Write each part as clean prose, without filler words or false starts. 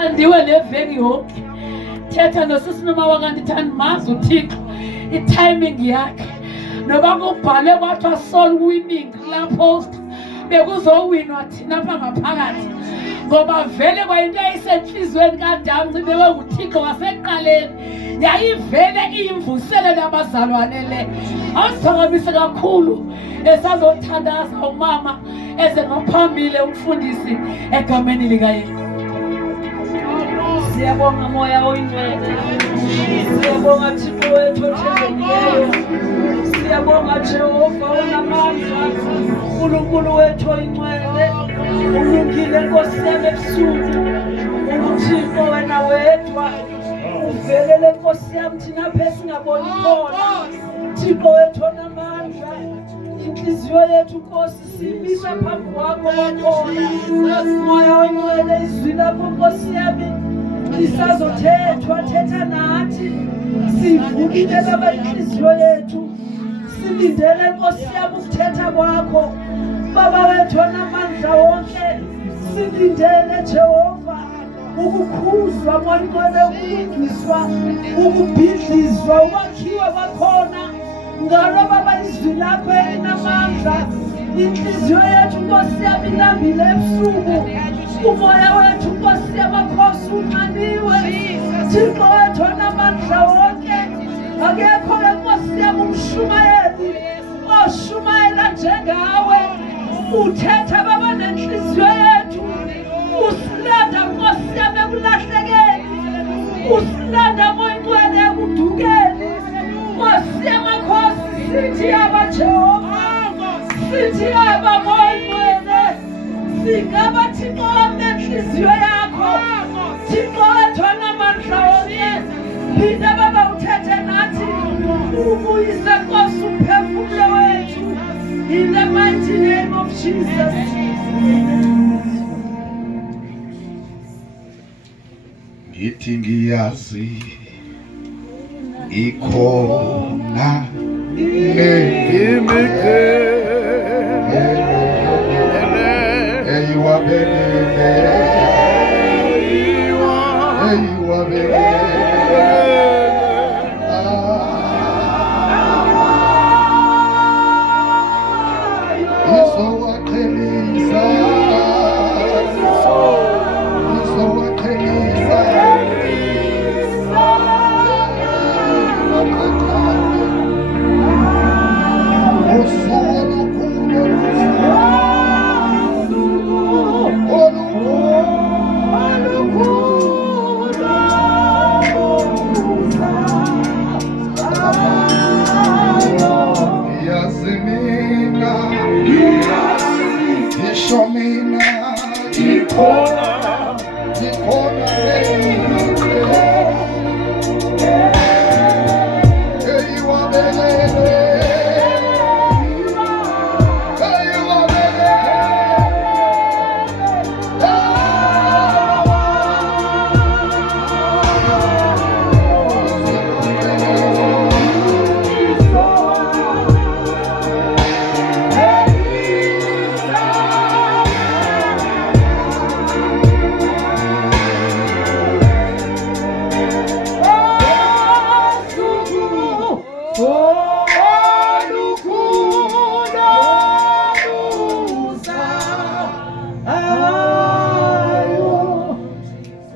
Andiwe neveki yonke thetha nosisi noma wakandithanda mazi uThixo itiming yakhe noba kubhale kwathiwa soul winning kulaa post bekuzowinwa thina apha ngaphakathi ngoba vele kwayinto eyisentliziyweni kaDam ncibewe nguThixo wasekuqaleni yayivele iyimvuselelo yabazalwane le. Awusiphakamise kakhulu esazothandaza umama eze ngaphambili umfundisi egameni likaYesu. Siyabonga moya oyingcwele, siyabonga Thixo wethu othembekileyo, siyabonga Jehova onamandla, uNkulunkulu wethu oyingcwele, ulungile Nkosi yami ebusuku, uThixo wena wedwa, uvelele Nkosi yami thina apha esingaboni khona, Thixo wethu onamandla, inhliziyo yethu Nkosi siyimisa phambi kwakho kwakhona, moya oyingcwele izwi lakho Nkosi yami lisazothethwa thetha nathi sivulile baba inhliziyo yethu silindele Nkosi yami ukuthetha kwakho baba wethu onamandla wonke silindele Jehova ukukhuzwa moya ukulungiswa ukubhidlizwa ukwakhiwa kwakhona ngalo baba izwi lakho elinamandla inhliziyo yethu Nkosi yami ilambile ebusuku umoya wethu Nkosi yamakhosi unxaniwe Thixo wethu onamandla wonke akekho Nkosi yami umshumayeli oshumayela njengawe uthetha baba nenhliziyo yethu usilanda Nkosi yami ekulahlekeni usilanda moyingcwele ekudukeni Nkosi yamakhosi sithi aba Jehova sithi aba moyingcwele singaba Thixo nenhliziyo yakho Thixo wethu onamandla wonke phinda baba uthethe nathi ubuyise Nkosi umphefumulo wethu in the mighty name of Jesus. Ngithi ngiyazi ikhona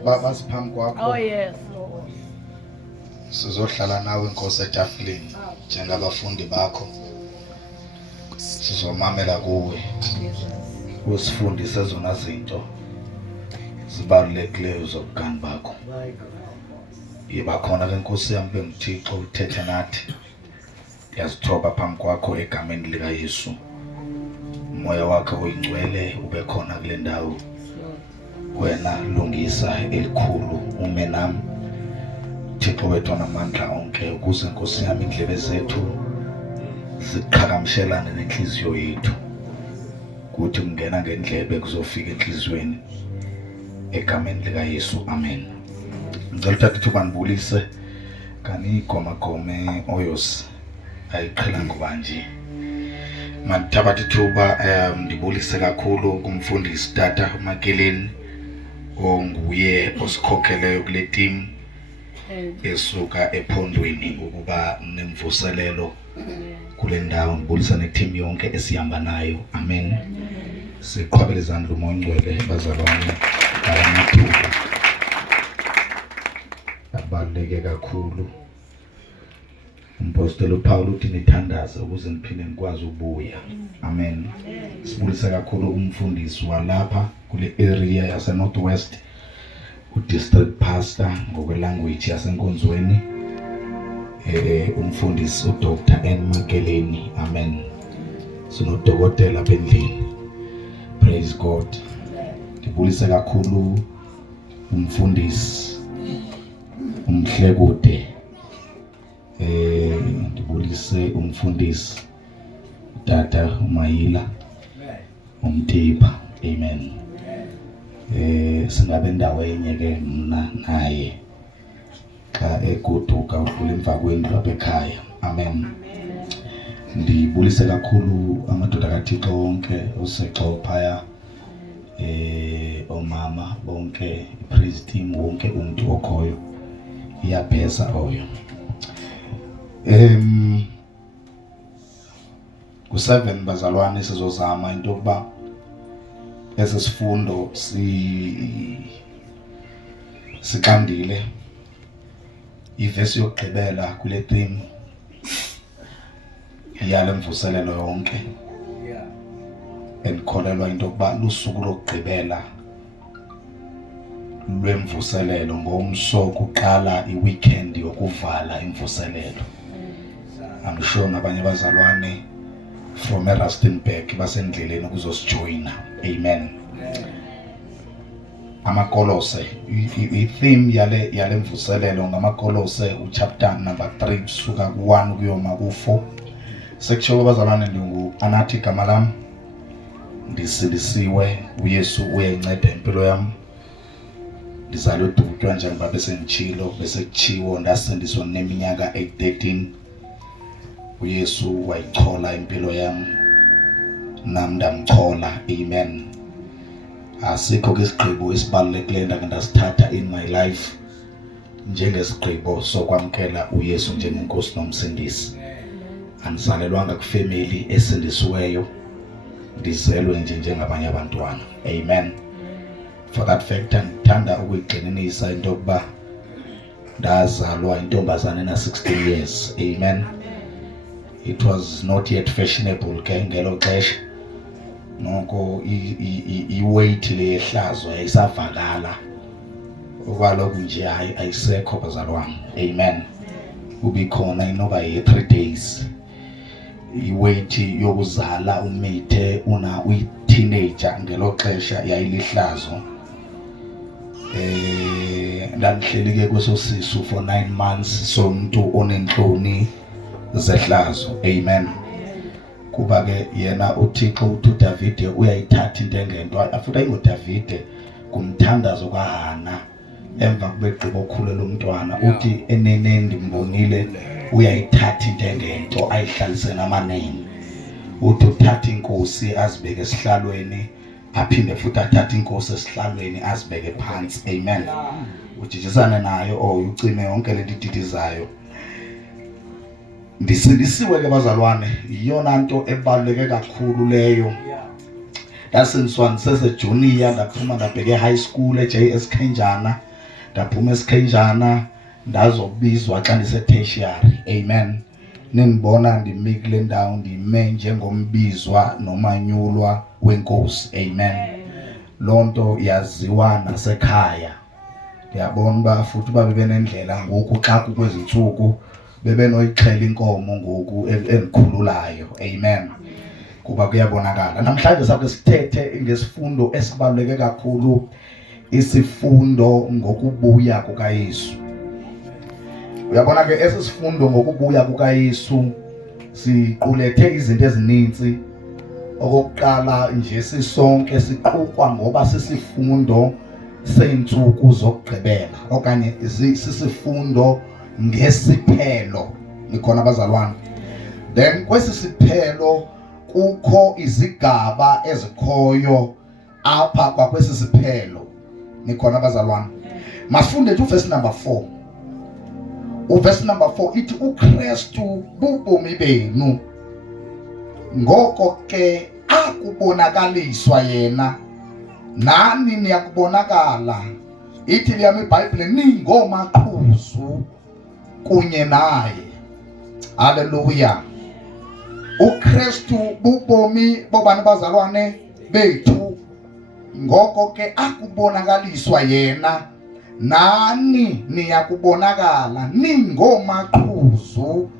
Baba siphambi kwakho. Oh yes Lord. Sizohlala nawe Nkosi etafuleni njengabafundi bakho. Sizomamela kuwe. Usifundise zona zinto zibalulekileyo zobugani bakho. Yiba khona ke Nkosi yami benguThixo uthethe nathi. Yazithoba phambi kwakho egameni likaYesu. Umoya wakhe oyingcwele ube khona kule ndawo. Wena lungisa elikhulu ume nami Thixo wethu onamandla onke ukuze Nkosi yami indlebe zethu ziqhagamshelane nenhliziyo yethu kuthi kungena ngendlebe kuzofika enhlizweni egameni likaYesu amen. Ngicela ukuthi thuba nibulise kani igomagome oyosi ayiqhela ngoba nje mandithabatha ithuba ndibulise kakhulu kumfundisi Tata uMakeleni onguye osikhokheleyo kule team esuka ephondweni ukuba nemvuselelo kule ndawo. Ngibulisa ne-team yonke esihamba nayo. Amen. Siqhwabele izandla umoya ongcwele bazalwane abamathuba abaluleke kakhulu. Umpostoli uPaul uthi nithandaze ukuze niphinde nikwazi ukubuya. Amen. Sibulisa kakhulu umfundisi walapha kule area yase Northwest, u-district pastor ngokwe-language yasenkonzweni, umfundisi uDr. N. Makeleni. Amen. Sinodokotela bendlini. Praise God. Ngibulisa kakhulu umfundisi uMhlekude. Ngibulise umfundisi Tata Umayila Umtipa. Amen. Singabe ndawenye ke mna naye xa egoduka udlula emva kwendlu lapha ekhaya. Amen. Ndibulise kakhulu amadoda kaThixo wonke, uSexophaya, omama bonke, praise team wonke, umuntu okhoyo iyabhesa oyo. Ku-7 bazalwane sizozama into yokuba ese sifundo siqandile ivesi yokugqibela kule theme yale mvuselelo yonke. Andikholelwa into yokuba lusuku lokugqibela lwemvuselelo ngomso kuqala iweekend yokuvala imvuselelo. I'm sure nabanye bazalwane from eRustenburg basendleleni ukuzosijoyina. Amen. Amakolose, i-theme yale mvuselelo ngamakolose uchapter number 3 kusuka ku1 kuyoma ku4. Sekusho abazalwane anathi igama lami ndisilisiwe, uYesu uyayinceda impilo yami. Ndizalwe udutywa njengoba bese ngitshilo, bese kuchiwo ndasindiswa neminyaka 813. uYesu wayichola impilo yami, nami ndamchola. Amen. Asikho ke isigqibo esibalulekileyo ndake ndasithatha in my life njengesigqibo sokwamkela uYesu njengenkosi nomsindisi. Andizalelwanga kufamily esindisiweyo, ndizelwe nje njengabanye abantwana. Amen. For that fact ngithanda ukuyigxininisa into yokuba ndazalwa intombazane na-16 years. Amen. It was not yet fashionable ke ngelo xesha, noko i-weight le yehlazo yayisavakala, okwaloku nje ayisekho bazalwane. Amen. Kubikhona inoba ye-3 days i-weight yokuzala umithe uyi-teenager ngelo xesha yayilihlazo. Ndandihleli ke kweso sisu for 9 months, so umuntu onenhloni zehlazo. Amen. Kuba ke yena uThixo uthi uDavide uyayithatha into engento, afuthi ayingoDavide kumthandazo kaHana emva kubegqiba ukukhulela umntwana, uthi eneneni ndimbonile uyayithatha into engento ayihlalise namaneni. Uthi uthatha inkosi azibeke esihlalweni, aphinde futhi athatha inkosi esihlalweni azibeke phansi. Amen. Ujijisane nayo ucime yonke lento ididizayo. Ndisindisiwe ke bazalwane, iyona nto ebaluleke kakhulu leyo. Ndasindiswa ndisesejunior, ndaphuma ndabheka e-high school eJS Khenjana, ndaphuma eSikhenjana ndazobizwa xa ndise-tertiary. Amen. Nindibona ndimi kule ndawo ndime njengombizwa nomanyulwa wenkosi. Amen. Loo nto yaziwa nasekhaya. Ndiyabona uba futhi uba bebenendlela ngoku xa kukwezi ntsuku bebenoyixhela inkomo ngoku endikhululayo. Amen. Kuba kuyabonakala. Namhlanje sakhe sithethe ngesifundo esibaluleke kakhulu, isifundo ngokubuya kukaYesu. Uyabona ke esi sifundo ngokubuya kukaYesu siqulethe izinto ezininzi. Okokuqala nje sisonke siqukwa ngoba sisifundo seintsuku zokugqibela okanye sisifundo ngesiphelo. Nikhona abazalwane? Then kwesi siphelo kukho izigaba ezikhoyo apha kwakwesi siphelo. Nikhona bazalwane? Masifunde uverse number 4. Uverse number 4 ithi uKristu bubomi benu. Ngoko ke akubonakaliswa yena, nani niyakubonakala. Ithi liyami iBhayibhile ningomaqhuzu kunye naye. Haleluya. uKristu bubomi bobani bazalwane bethu. Ngoko ke akubonakaliswa yena, nani niyakubonakala ningomaqhuzu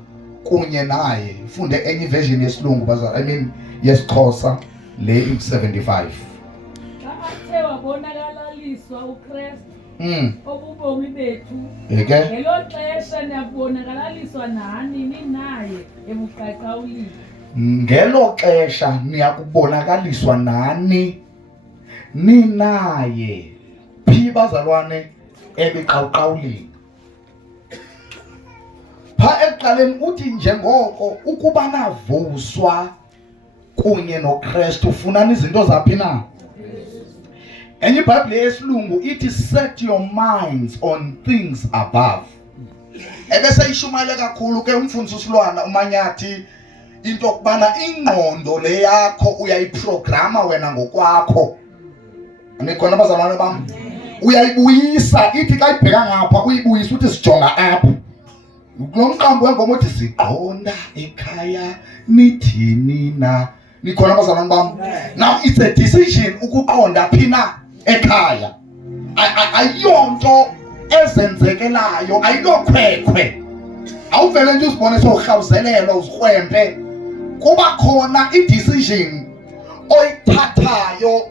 kunye naye. Funde enye version yesilungu bazalwane, yesiXhosa le 75. Xa athe wabonakaliswa uKristu obubomi bethu, ngelo xesha niyakubonakaliswa nani ninaye ebuqaqawulini. Ngelo xesha niyakubonakaliswa nani ninaye phi bazalwane ebiqawuqawulini. Pha ekuqaleni uthi njengoko ukuba navuswa kunye noKristu funani izinto zaphi na. Enye iBhayibhile yesilungu ithi set your minds on things above. Ebese ishumayele kakhulu ke umfundisi uSilwana uManyathi into okubana ingqondo le yakho uyayiprograma wena ngokwakho. Nikhona bazalwane bam? Uyayibuyisa, ithi xa ibheka ngapha uyibuyisa uthi sijonga apha. Kulo mqambo wengoma uthi siqonda ekhaya nithini na. Nikhona bazalwane bam? Now it's a decision ukuqonda phina ekhaya. Ayiyonto ezenzekelayo, ayilokhwekhwe. Awuvele nje uzibone sowurhawuzelelwa uzikrwempe. Kuba khona i-decision oyithathayo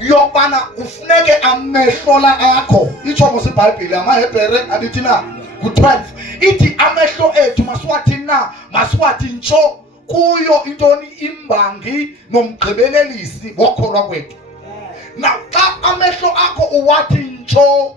yokubana kufuneke amehlo la akho. Itsho mos iBhayibhile amaHebhere adithi na ku-12 ithi amehlo ethu masiwathi na, masiwathi ntsho kuyo intoni imbangi nomgqibelelisi wokholwa kwethu. Na xa amehlo akho uwathi ntsho,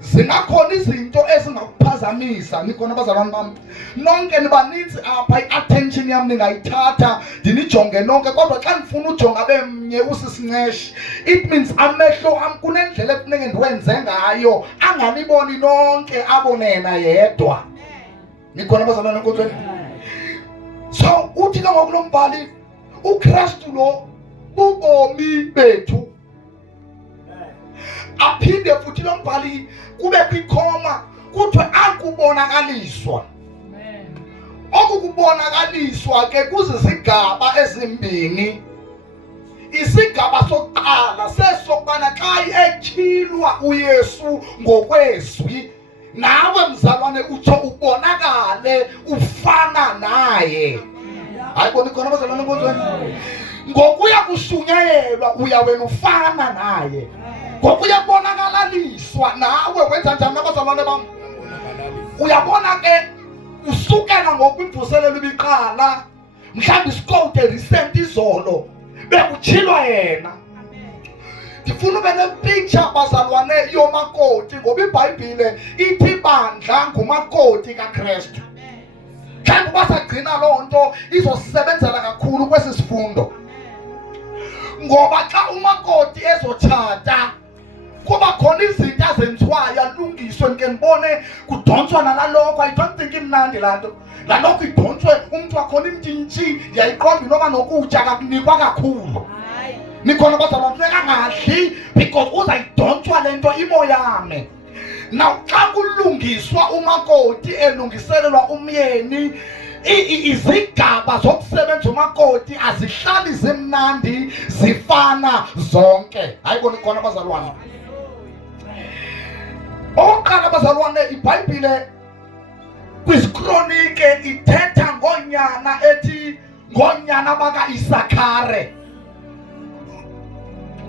zingakhona izinto ezingakuphazamisa. Nikhona bazalwane bam? Nonke nibaninzi apha, i-attention yam ningayithatha ndinijonge nonke, kodwa xa ndifuna ujonga bemnye usisinceshe, it means amehlo am kunendlela ekufuneke ndiwenze ngayo anganiboni nonke, abone yena yedwa. Nikhona bazalwane enkonzweni? So uthi ke ngoku lo mbhali uKristu lo bubomi bethu. Aphinde futhi lo mbhali kube kwikhoma kuthiwe akubonakaliswa. Okukubonakaliswa ke kuzizigaba ezimbini. Isigaba sokuqala sesokubana xa etyhilwa uYesu ngokwezwi, nawe mzalwane utsho ubonakale ufana naye. Ayibona khona bazalwane enkonzweni? Ngokuya kushunyayelwa uya wena ufana naye. Ngokuya kubonakaliswa nawe wenza njani abazalwane bam? Uyabona ke usukela ngokwimvuselelo ibiqala, mhlawumbe isikode recent izolo bekutshilwa yena. Ndifuna ube nepicture bazalwane yomakoti, ngoba iBhayibhile ithi bandla ngumakoti kaKristu. Mhlawumbe basagcina loo nto izosebenzela kakhulu kwesi sifundo, ngoba xa umakoti ezotshata kuba khona izinto azenziwayo alungiswe. Ndike ndibone kudontswa nalalokho. I don't think imnandi laa nto. Lalokho idontswe umntu wakhona imntintshi, ndiyayiqonda inoba nokutya kakunikwa kakhulu. Nikhona bazalwane funeka ngadli because uzayidontswa le nto imoyame. Now xa kulungiswa umakoti elungiselelwa umyeni, izigaba zokusebenza umakoti azihlali zimnandi, zifana zonke. Hayibona khona bazalwane. Oqala bazalwane, iBhayibhile kwizikronike ithetha ngonyana ethi ngonyana baka Isakhare.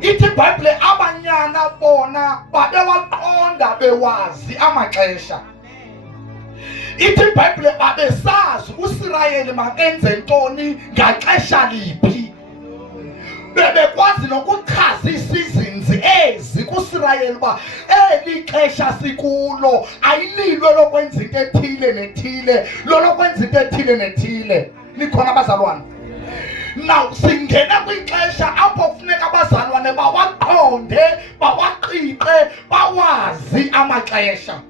Ithi iBhayibhile abanyana bona babewaqonda bewazi amaxesha. Ithi iBhayibhile babesazi uIsrayeli makenze ntoni ngaxesha liphi. Bebekwazi nokuchaza iseasons ezi kuIsrayeli uba eli xesha sikulo ayililwe lokwenza into ethile nethile, lolokwenza into ethile nethile. Nikhona abazalwane? Now singena kwixesha apho kufuneka abazalwane bawaqonde, bawaqiqe, bawazi amaxesha.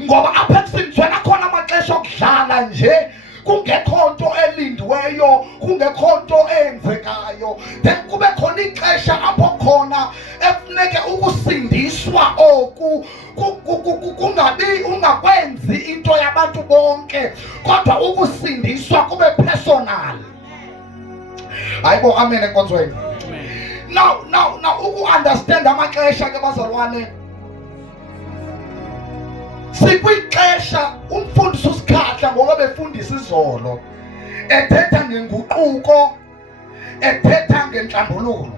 Ngoba apha ekusindisweni akhona amaxesha okudlala nje, kungekho nto elindiweyo, kungekho nto eyenzekayo. Then kube khona ixesha apho khona efuneke ukusindiswa oku kungabi ungakwenzi into yabantu bonke, kodwa ukusindiswa kube personal. Hayibo, amen enkonzweni. Now uku-understand amaxesha ke bazalwane, sikwixesha umfundisi uSikhahla ngoba befundisa izolo ethetha ngenguquko, ethetha ngenhlambululo.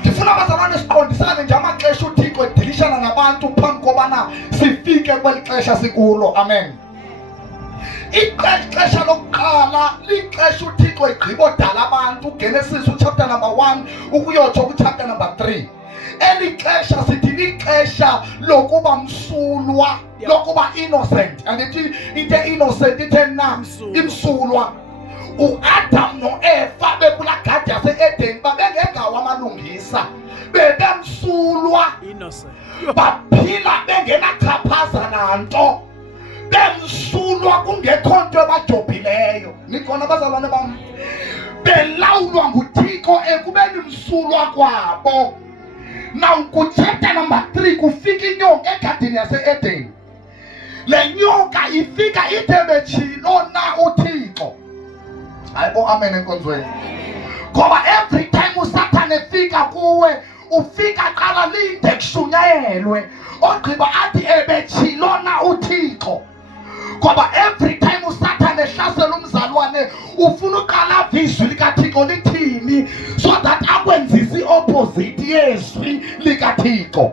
Ndifuna abazalwane siqondisane nje amaxesha uThixo edilishana nabantu phambi kobana sifike kweli xesha sikulo. Amen. Ixesha lokuqala lixesha uThixo egqiba odala abantu, Genesis chapter number 1 ukuyotsho kuchapter number 3. Eli xesha sithi lixesha lokuba msulwa, lokuba innocent. Andithi into innocent ithena imsulwa. uAdam noEva bekula gadi yase-Eden babengengawo amalungisa, bebemsulwa, baphila bengenachaphaza nanto, bemsulwa kungekho nto ebajobhileyo. Nikhona abazalwane bam? Belawulwa nguThixo ekubeni msulwa kwabo. Now kuchapter number 3 kufika inyoka egadini yase-Eden. Le nyoka ifika ithebetshilo na uThixo. Hayibo, amen enkonzweni. Ngoba every time uSathane efika kuwe, ufika qala linde kushunyayelwe, ogqiba athi ebetshilo na uThixo. Ngoba every time uSathane ehlasela umzalwane, ufuna uqala izwi likaThixo lithini, so that akwenzise opposite yezwi likaThixo.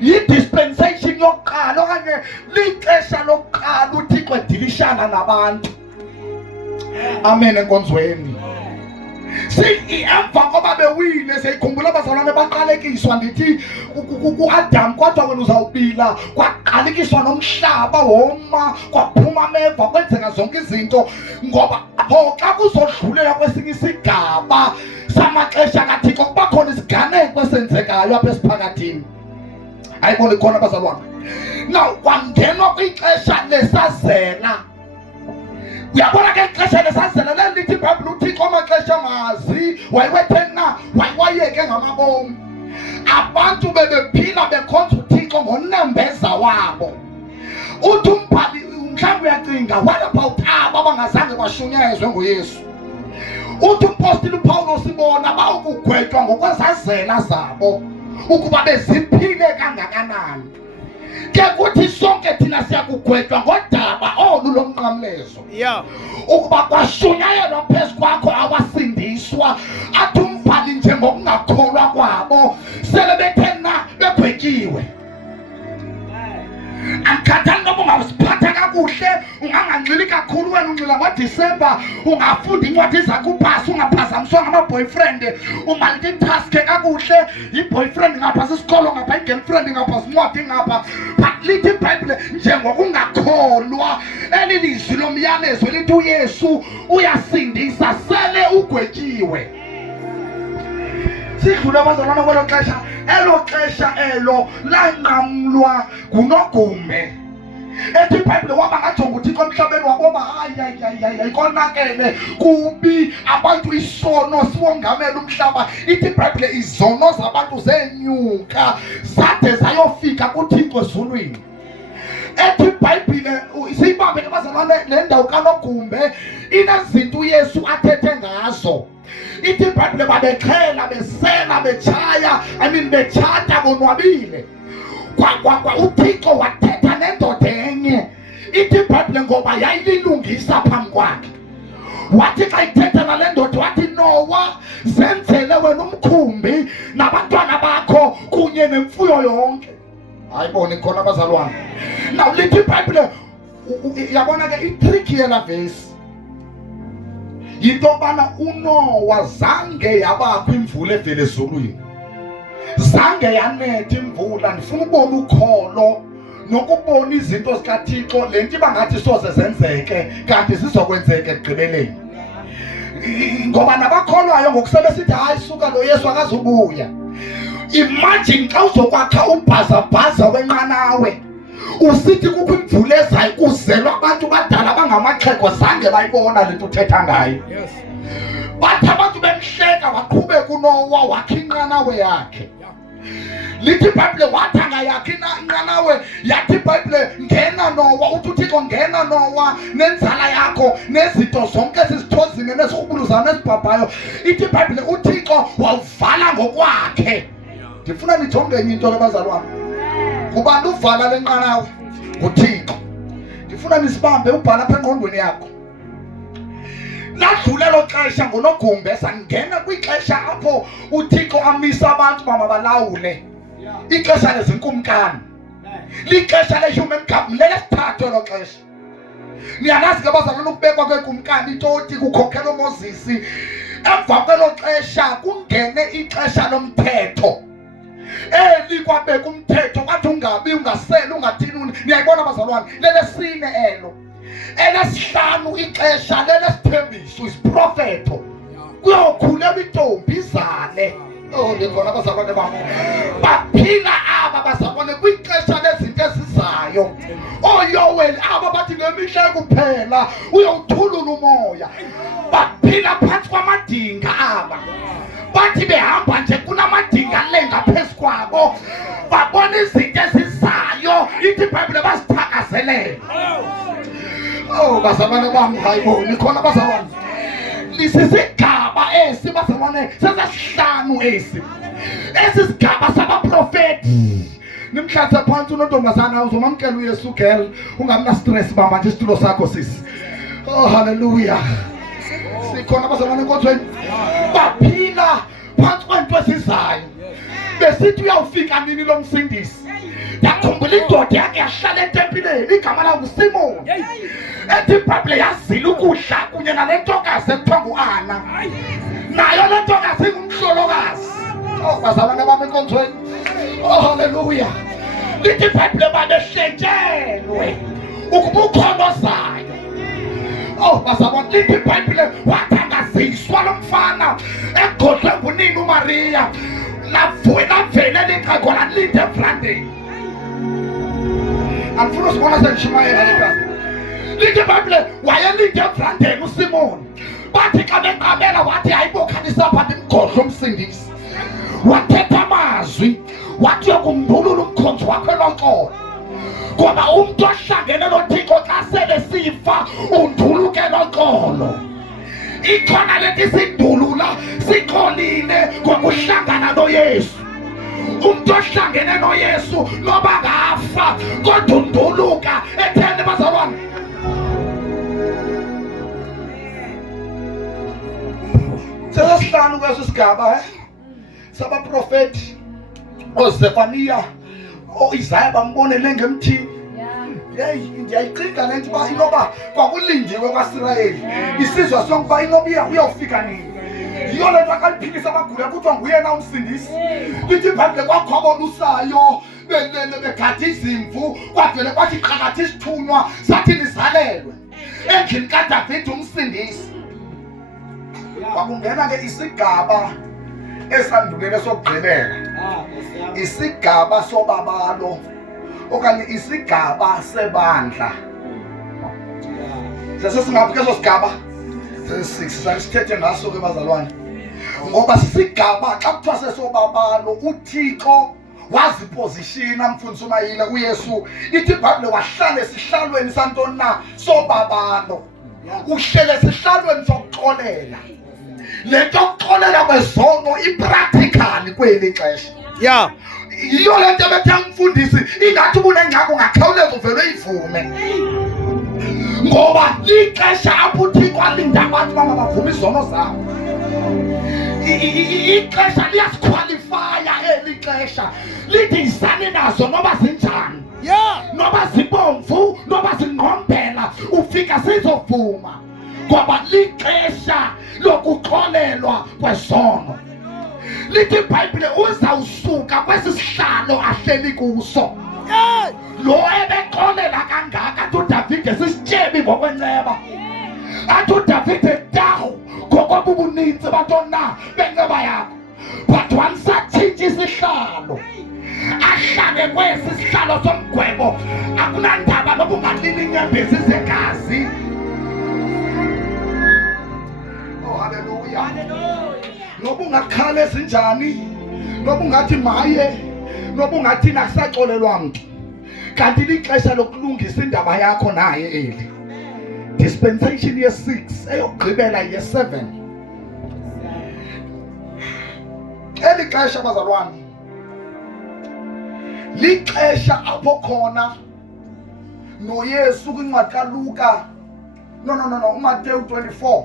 Yi-dispensation yokuqala okanye lixesha lokuqala uThixo edilishana nabantu. Amen enkonzweni. Emva koba bewile siyikhumbula abazalwane baqalekiswa, ndithi uAdam kodwa wena uzawubila, kwaqalekiswa nomhlaba woma, kwaphuma ameva, kwenzeka zonke izinto. Ngoba xa kuzodlulela kwesinye isigaba samaxesha kaThixo kuba khona isiganeko esenzekayo apha esiphakathini. Ayibona khona abazalwane. Now kwangenwa kwixesha lesazela. Uyabona ke ixesha lesazela lelithi iBhayibhile uThixo amaxesha mazi wayiwethena wayewayeke ngamabomu. Abantu bebephila bekhonza uThixo ngonembeza wabo. Uthi umbhali mhlawumbe uyacinga, what about aba abangazange bashunyayezwe ngoYesu? Uthi umpostile uPawulos sibona bawukugwetywa ngokwezazela zabo ukuba beziphile kangakanani. Ke kuthi sonke thina siyakugwetywa ngodaba olu lomnqamlezo. Ukuba kwashunyayelwa phezu kwakho awasindiswa, athi umbhali njengokungakholwa kwabo sele bethena begwetyiwe. Angikhathali noba ungaziphatha kakuhle, unganganxili kakhulu wena unxila ngoDisemba, ungafunda incwadi zakuphasi, ungaphazamiswa ngama-boyfriend, umultitaske kakuhle, yi-boyfriend ngapha sisikolo ngapha, i-girlfriend ngapha zincwadi ngapha. But lithi iBhayibhile njengokungakholwa, eli lizwi lomyalezo lithi uYesu uyasindisa sele ugwetyiwe. Sidlula abazalwane kwelo xesha, elo xesha elo lanqamlwa nguNogumbe. Ethi iBhayibhile waba ngajonga uThixo emhlabeni waboba hayi konakele kubi, abantu isono siwongamela umhlaba. Ithi iBhayibhile izono zabantu zenyuka zade zayofika kuThixo ezulwini. Ethi iBhayibhile siyibambe abazalwane le ndawo kaNogumbe inezinto uYesu athethe ngazo. Ithi iBhayibhile babexhela, besela, betshaya, betshata bonwabile. Kwa uThixo wathetha nendoda enye. Ithi iBhayibhile ngoba yayililungisa phambi kwakhe, wathi xa ithetha nale ndoda wathi, Nowa, zenzele wena umkhumbi nabantwana bakho kunye nemfuyo yonke. Ayibone khona abazalwane. Now lithi iBhayibhile, yabona ke itrick yela verse yinto yobana uNowa zange yabakho imvula evele ezulwini, zange yanetha imvula. Ndifuna ukubona ukholo nokubona izinto zikaThixo, le nto ibangathi soze zenzeke kanti zizokwenzeka ekugqibeleni. ngoba nabakholwayo ngokusebesithi hayi suka lo Yesu akazubuya. Imagine xa uzokwakha ubhazabhaza wenqanawe usithi kukho imvula ezayo kuzelwa abantu badala abangamaxhego zange bayibona lento uthetha ngayo. Bathi abantu bemhleka waqhubeka uNowa wakha inqanawe yakhe. Lithi iBhayibhile wathi angayakhi inqanawe, yathi iBhayibhile ngena Nowa, uthi uThixo ngena Nowa nenzala yakho nezinto zonke ezisithozini nezirhubuluzayo nezibhabhayo. Ithi iBhayibhile uThixo wawuvala ngokwakhe. Ndifuna nijonge enye into abazalwane. Kubantu uvala lenqanawe nguThixo. Ndifuna nisibambe ubhala apha engqondweni yakho. Ladlula lo xesha ngoNogumbe sangena kwixesha apho uThixo amisa abantu mabalawule. Ixesha lezinkumkani. Lixesha lehuman government lesithathu lo xesha. Niyalazi ke abazalwane ukubekwa kwenkumkani itoti kukhokhelwa uMoses. Emva kwelo xesha kungene ixesha lomthetho. Likwabeka umthetho kwathi ungabi ungasela ungathini. Niyayibona abazalwane lelesine elo. Elesihlanu ixesha lelesithembiso isiprofeto. Kuyokhulela intombi izale. Ndibona abazalwane bam. Baphila aba bazalwane kwixesha lezinto ezizayo. Yoweli aba bathi ngemihla kuphela uyawuthulula umoya. Baphila phansi kwamadinga aba. Bathi behamba nje kunamadinga lenga phezu kwabo. Babona izinto ezizayo. Ithi iBhayibhile bazithakazelele. Bazalwane bam, hayibo nikhona abazalwane. Lisisigaba esi bazalwane sesesihlanu esi. Esi sigaba sabaprofeti. Nimhlathe phansi unontombazana uzomamkela uYesu girl, ungamna stress bamba nje isitulo sakho sisi. Hallelujah. Sikhona abazalwane kodwa baphila phansi kwento esizayo. Besithi uyawufika nini lo msindisi. Yakhumbula indoda yakhe yahlala etempileni igama layo nguSimoni. Ethi iBhayibhile yazila ukudla kunye nale ntokazi ekuthiwa nguAna. Nayo le ntokazi ingumhlolokazi. Bazalwane bami enkonzweni. Hallelujah. Lithi iBhayibhile babehlentshelwe ukuba ukholo zayo. Bazalwane lithi iBhayibhile wathangaziswa lo mfana egodlwe ngunina uMariya. Lavela lixhego lalinde emflandeni. Andifuna usibona sendishumayela lekazi. Lithi iBhayibhile wayelinde emflandeni uSimoni. Bathi xa beqabela wathi hayibokhalisa phansi imgodlo umsindisi. Wathetha amazwi wathi yokumndulula umkhonzi wakhe loxolo. Ngoba umuntu ohlangene noThixo xa sele sifa unduluke loxolo. Ikhona leti sindulula sixolile ngokuhlangana noYesu. Umuntu ohlangene noYesu noba ngafa kodwa unduluka etheni bazalwane. Sesihlanu kweso sigaba sabaprofeti oZefaniya oIsaya bambonele ngemthini. Ndiyayicinga lento uba inoba kwakulindiwe kwaSirayeli isizwe sonke inoba uyawufika nini. Yiyo le nto akaliphilisa amagula kuthiwa nguyena umsindisi. Lithi iBhayibhile kwakhwabonusayo begade izimvu kwavele kwathi qakatha isithunywa sathi nizalelwe endlini kaDavide umsindisi. Kwakungena ke isigaba esandulele sokugqibela. Isigaba sobabalo okanye isigaba sebandla. Sesingaphi keso sigaba? Sesithethe ngaso ke bazalwane. Ngoba sisigaba xa kuthiwa sesobabalo uThixo wazipositiona mfundisi uMayile uYesu. Ithi iBhayibhile wahlala esihlalweni santoni na sobabalo. Uhlele esihlalweni sokuxolela. Lento yokuxolela kwezono ipractical kweli xesha. Yiyo le nto bethe umfundisi ingathi ubunengxaki ungakhawuleza uvele uyivume. Ngoba lixesha apho uThixo alinda abantu bangabavume izono zabo. Ixesha liyasiqualifya eli xesha. Lithi izane nazo noba zinjani. Noba zibomvu noba zingqombela ufika sizovuma. Ngoba lixesha lokuxolelwa kwezono. Lithi iBhayibhile uzawusuka kwesi sihlalo ahleli kuso. Lo ebexolela kangaka athi uDavide sisityebi ngokwenceba. Athi uDavide tawu ngoba ubuninzi batona benceba yakho. But once atshintsha isihlalo ahlale kwesi sihlalo somgwebo, akunandaba noba ungalini inyembezi zegazi. Oh haleluya. Noba ungakhala esinjani, noba ungathi maye, noba ungathi nakusaxolelwa mntu, kanti lixesha lokulungisa indaba yakho naye eli. Dispensation ye-6 eyokugqibela ye-7. Eli xesha bazalwane lixesha apho khona noYesu kwincwadi kaLuka uMateyu 24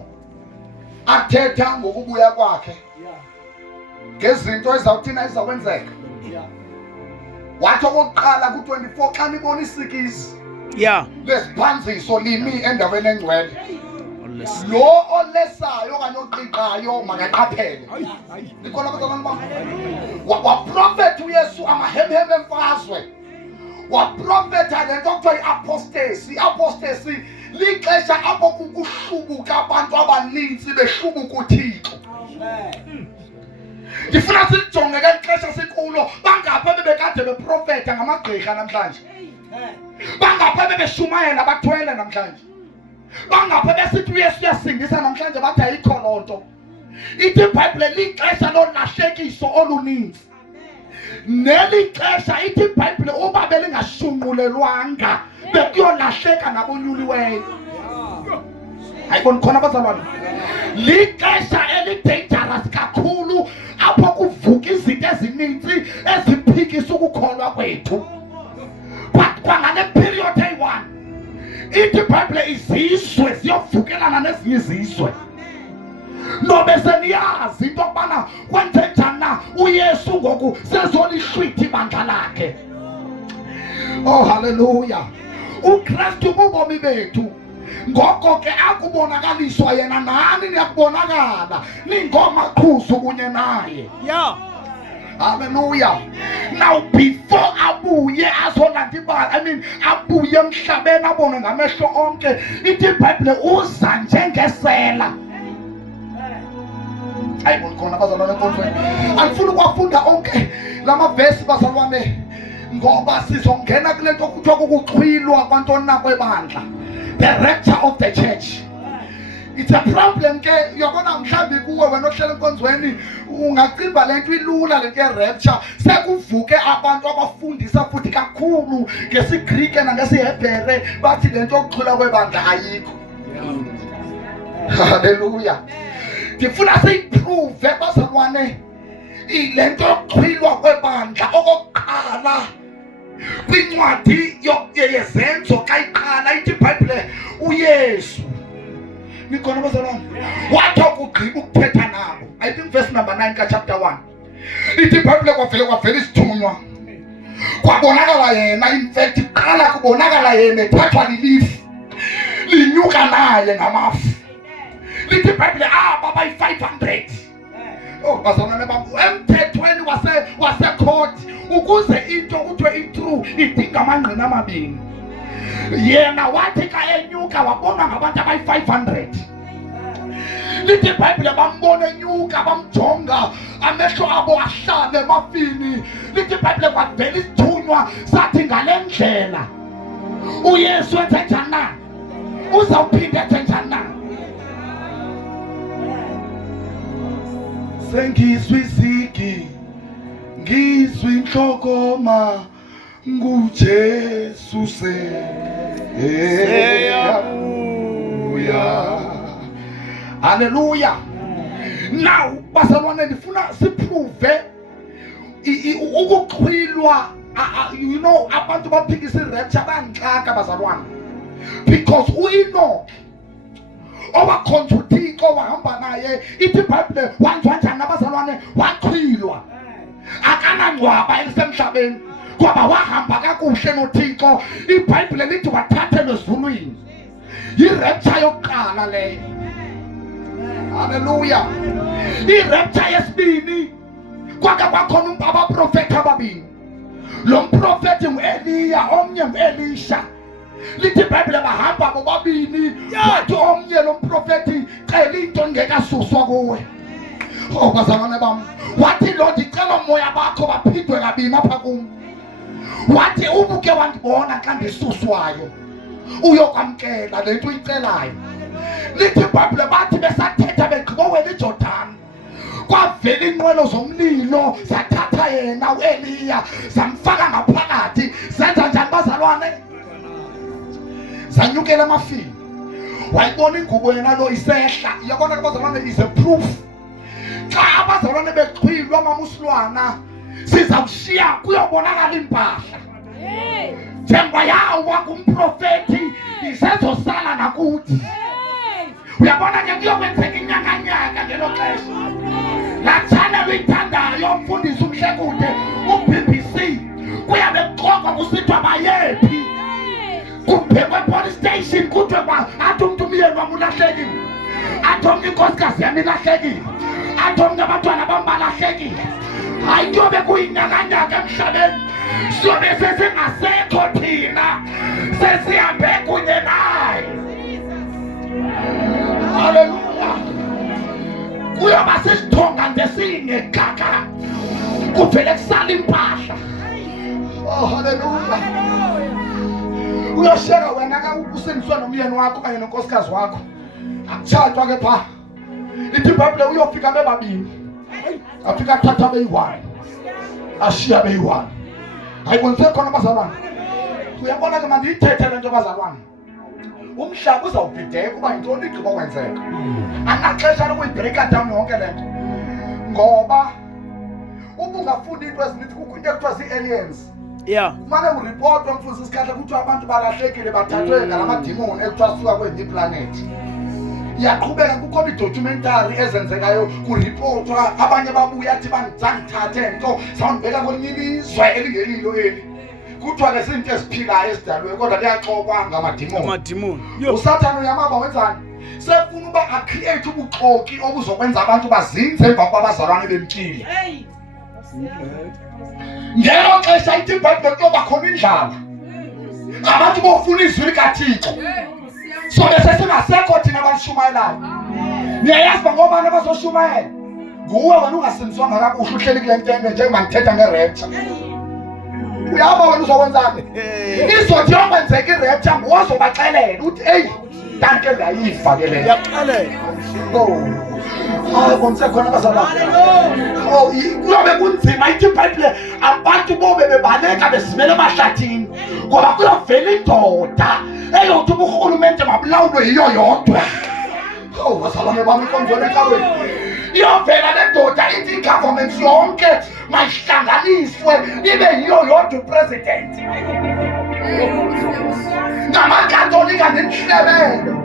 athetha ngokubuya kwakhe ngezinto ezawuthina ezakwenzeka. Wathi okokuqala ku-24 xa nibona isikizi lesiphanziso limi endaweni engcwele, lo olesayo okanye oqiqayo makaqaphele. Nikhona bazalwane bam? Waprofetha uYesu amahemhem emfazwe, waprofetha le nto kuthiwa yi-apostasy. I-apostasy lixesha apho kuhlubuka abantu abaninzi behlubuka uThixo. Ndifuna silijonge ke ixesha sikulo. Bangapha bebekade beprofetha ngamagqirha namhlanje, bangapha bebeshumayela bathwele namhlanje, bangapha besithi uYesu uyasindisa namhlanje bathi ayikho loo nto. Ithi iBhayibhile lixesha lolahlekiso oluninzi. Neli xesha ithi iBhayibhile uba belingashunqulelwanga bekuyolahleka nabonyuliweyo. Ayiboni khona bazalwane? Lixesha eli-dangerous kakhulu apho kuvuka izinto ezininzi eziphikisa ukukholwa kwethu. But kwangale period eyi-1 ithi iBhayibhile izizwe ziyovukelana nezinye izizwe. Nobe seniyazi into yokubana kwenze njani na uYesu ngoku sezolihlwitha ibandla lakhe. Oh haleluya. uKristu bubomi bethu ngoko ke akubonakaliswa yena nani niyakubonakala ningomaqhuzu kunye naye. Hallelujah. Now before abuye azolanda ibala, abuye emhlabeni abone ngamehlo onke, ithi iBhayibhile uza njengesela. Ayibona khona bazalwane konke. Andifuna ukwafunda onke lamavesi bazalwane, ngoba sizongena kule nto kuthiwa kukuxhwilwa kwantona kwebandla, the rapture of the church. It's a problem ke. Uyabona mhlambi kuwe wena ohlele enkonzweni ungacimba lento ilula lento ye-rapture. Sekuvuke abantu abafundisa futhi kakhulu ngesiGreek nangesiHebhere bathi lento yokuxhwila kwebandla ayikho. Hallelujah. Ndifuna siyiprove bazalwane lento yokuxhwilwa kwebandla okokuqala kwincwadi yezenzo xa iqala ithi iBhayibhile uYesu nikhona bazalwane wathi ukugqiba ukuthetha nabo. I think verse number 9 ka-chapter 1 ithi iBhayibhile kwavela isithunywa, kwabonakala yena. In fact iqala kubonakala yena ethathwa lilifu linyuka naye ngamafu. Lithi iBhayibhile aba bayi-500. Oh bazalwane bam, emthethweni wasecourt ukuze into kuthiwe i-true idinga amangqina amabini. Yena wathi xa enyuka wabonwa ngabantu abayi-500. Lithi iBhayibhile bambona enyuka bamjonga, amehlo abo ahlale emafini. Lithi iBhayibhile kwavela isithunywa sathi ngale ndlela uYesu enze njani na, uzawuphinda enze njani na. Sengizwe izigi, ngizwe inhlokoma, nguJesu seyabuya. Hallelujah. Now bazalwane ndifuna siprove ukuxhwilwa. You know abantu baphikisa i-rapture bayangixaka bazalwane, because uEnoch owakhonza uThixo wahamba naye, ithi iBhayibhile wanjwa njani abazalwane, waxhwilwa akanangcwaba elisemhlabeni ngoba wahamba kakuhle noThixo. iBhayibhile lithi wathathelwa ezulwini. Yi-rapture yokuqala leyo. Hallelujah. I-rapture yesibini kwake kwakhona abaprofethi ababini. Lo mprofethi ngu-Eliya, omnye ngu-Elisha. lithi iBhayibheli bahamba bobabini wathi omnye lo mprofeti cela into engekasuswa kuwe. Oh bazalwane bami, wathi lo ndicela umoya bakho baphindwe kabini apha kum. Wathi ubuke wandibona xa ndisuswayo uyokwamkela le nto uyicelayo. Lithi iBhayibheli bathi besathetha begqibowela iJordani, kwavela inqwelo zomlilo zathatha yena uEliya zamfaka ngaphakathi. Zenza njani bazalwane? Zanyukela amafini. Wayibona ingubo yena lo isehla. Uyabona ke bazalwane, is a proof. Xa abazalwane bexhwilwa amamusilwana sizawushiya kuyobonakala impahla. Njengoba yawa kumprofeti isezosala nakuthi. Uyabona ke kuyokwenzeka inyakanyaka ngelo xesha. La channel uyithandayo umfundisi uMhlekude uBBC kuyabe kuxoxa kusithwa bayephi. Kubhekwe police station kuthiwe athi umuntu umyeni wami ulahlekile, athi omnye inkosikazi yami ilahlekile, athi omnye abantwana bami balahlekile. Hayi kuyobe kuyinyakanyaka emhlabeni, siyobe sesingasekho thina, sesihambe kunye naye. Haleluya. Kuyoba sisithonga nje singegaga kuvele kusala impahla. Oh haleluya. Uyasheka wena ka usendiswa nomyeni wakho kanye nonkosikazi wakho, akutshathwa ke pha. Ithi iBhayibheli uyofika bebabini, afika thatha beyi-1, ashiya beyi-1. Ayibonise khona bazalwane. Uyabona ke manje ithethe lento bazalwane. Umhlaba uzawubhideka kuba yintoni igqiba kwenzeka. Anaxesha lokuyibreaka down yonke lento. Ngoba ubungafunda into ezininzi kukho into ekuthiwa zii-aliens. Yeah. Kumane ureport wamfuza isikhathi kuthiwa abantu balahlekile bathathwe ngalamadimoni ekuthiwa suka kwenye iplanethi. Iyaqhubeka kukho idocumentary ezenzekayo kureportwa abanye babuya athi bandithathe nto sawundibeka kwelinye ilizwe elingelilo eli. Kuthiwa ke izinto eziphilayo ezidalwe kodwa kuyaxokwa ngamadimoni. Usathane uyamaba wenzani? Sefuna uba acreate ubuxoki obuzokwenza abantu bazinze emva kwabazalwane bemkile. Ngelo xesha ithi iBhayibheli kuyoba khona indlala. Abantu bofuna izwi likaThixo. So besesingasekho thina abashumayelayo. Niyayazi ngobani abazoshumayela? Nguwe wena ungasindiswanga kakuhle uhleli kule ntende njengoba ngithetha ngerapture. Uyaba wena uzokwenzani? Izothi yokwenzeka irapture ngozobaxelela uthi hey kanti layifa ke le. Yaxelela. Oh. Hayi bonse khona bazalwane. Oh, kuyobe kunzima ithi iBhayibheli abantu bobe bebaleka besimele emahlathini ngoba kuyovela indoda eyothi uburhulumente mabulawulwe yiyo yodwa. Oh, bazalwane bami konjani ecaweni. Iyovela le ndoda ithi igovernment yonke mayihlanganiswe ibe yiyo yodwa upresident. Ngamakatolika nenhlebelo.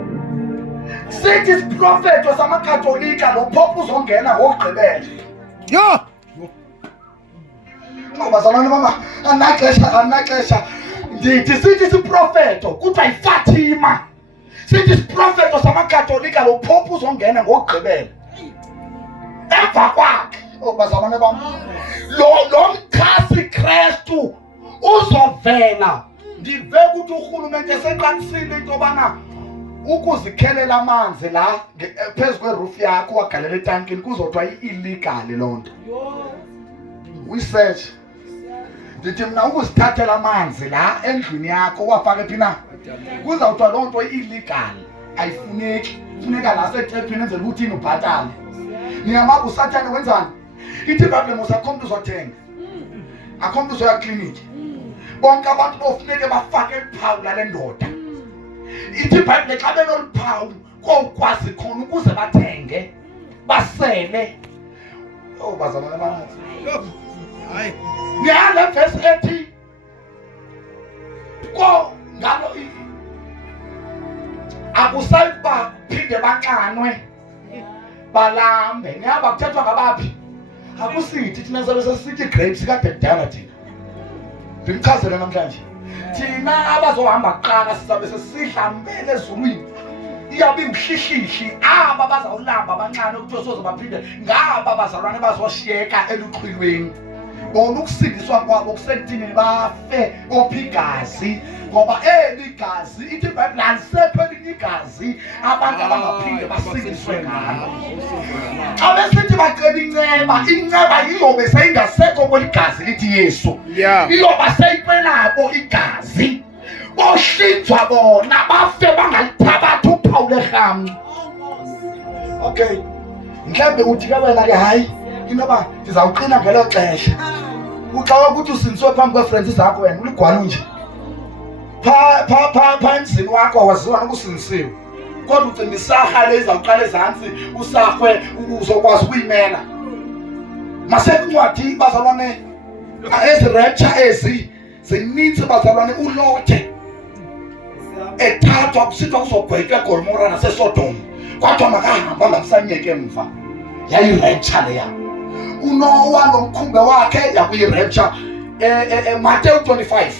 Sithi isprofeto samakatolika lo pope uzongena ngokugqibela. Yo. Bazalwane mama, anaxesha. Ndithi sithi isiprofeto kuthiwa yiFatima. Sithi isiprofeto samakatolika lo pope uzongena ngokugqibela. Emva kwakhe, bazalwane bami, lo mkhasi Kristu uzovela. Ndive ukuthi urhulumente eseqalisile into yobana ukuzikhelela amanzi la phezu kweroof yakho wagalela etankini kuzothiwa i-illegal loo nto. Research. Ndithi mna ukuzithathela amanzi la endlwini yakho wafaka phi na kuzawuthiwa loo nto i-illegal, ayifuneki. Funeka la setephini enzela ukuthi ubhatale. Niyamazi usathane wenzani? Ithi iBhayibheli mos akho mntu uzothenga, akho mntu uzoya kliniki. Bonke abantu bofuneke bafake uphawu lale ndoda. Ithi iBhayibheli xa benoluphawu kokwazi khona ukuze bathenge basele. Oh bazalwane bami. Hayi. Ngale verse ethi ko ngalo akusayiba phinde banxanwe balambe. Ngiyaba kuthethwa ngabaphi? Akusithi thina sobe sesithi grapes kadedala thina. Ndimchazele namhlanje. Thina abazohamba kuqala sizabe sesihlambele ezulwini. Iyabe imhlihlishi aba bazawulamba abancane ukuthi soze baphinde ngaba bazalwane bazoshiyeka eluqhwilweni. bona ukusindiswa kwabo kusekuthini bafe opha igazi, ngoba igazi ithi iBhayibheli alisekho elinye igazi abantu abangaphinde basindiswe ngalo. Xa besithi bacela inceba iyobe seyingasekho kweli gazi lithi Yesu, iyoba seyikwelabo igazi, bohlinzwa bona bafe bangalithabathi uphawu lerhamncwa. Okay, mhlawumbe uthi ke wena ke hayi inoba ndizawuqina ngelo xesha. Uxa ukuthi usindiswe phambi kweefrenzi zakho wena uligwala nje. Pha emzini wakho waziwa nokusindisiwe, kodwa ucinga isarha le izawuqala ezantsi usarhwe uzokwazi ukuyimela. Masekuncwadi bazalwane ezi rapture ezi zininzi bazalwane, uLothe ethathwa kusithiwa kuzogwetywa eGomora naseSodom, kwathiwa makahamba angamsanyeki emva. Yayirapture leya. uNoah nomkhumbe wakhe yakuyirapture. Matthew 25.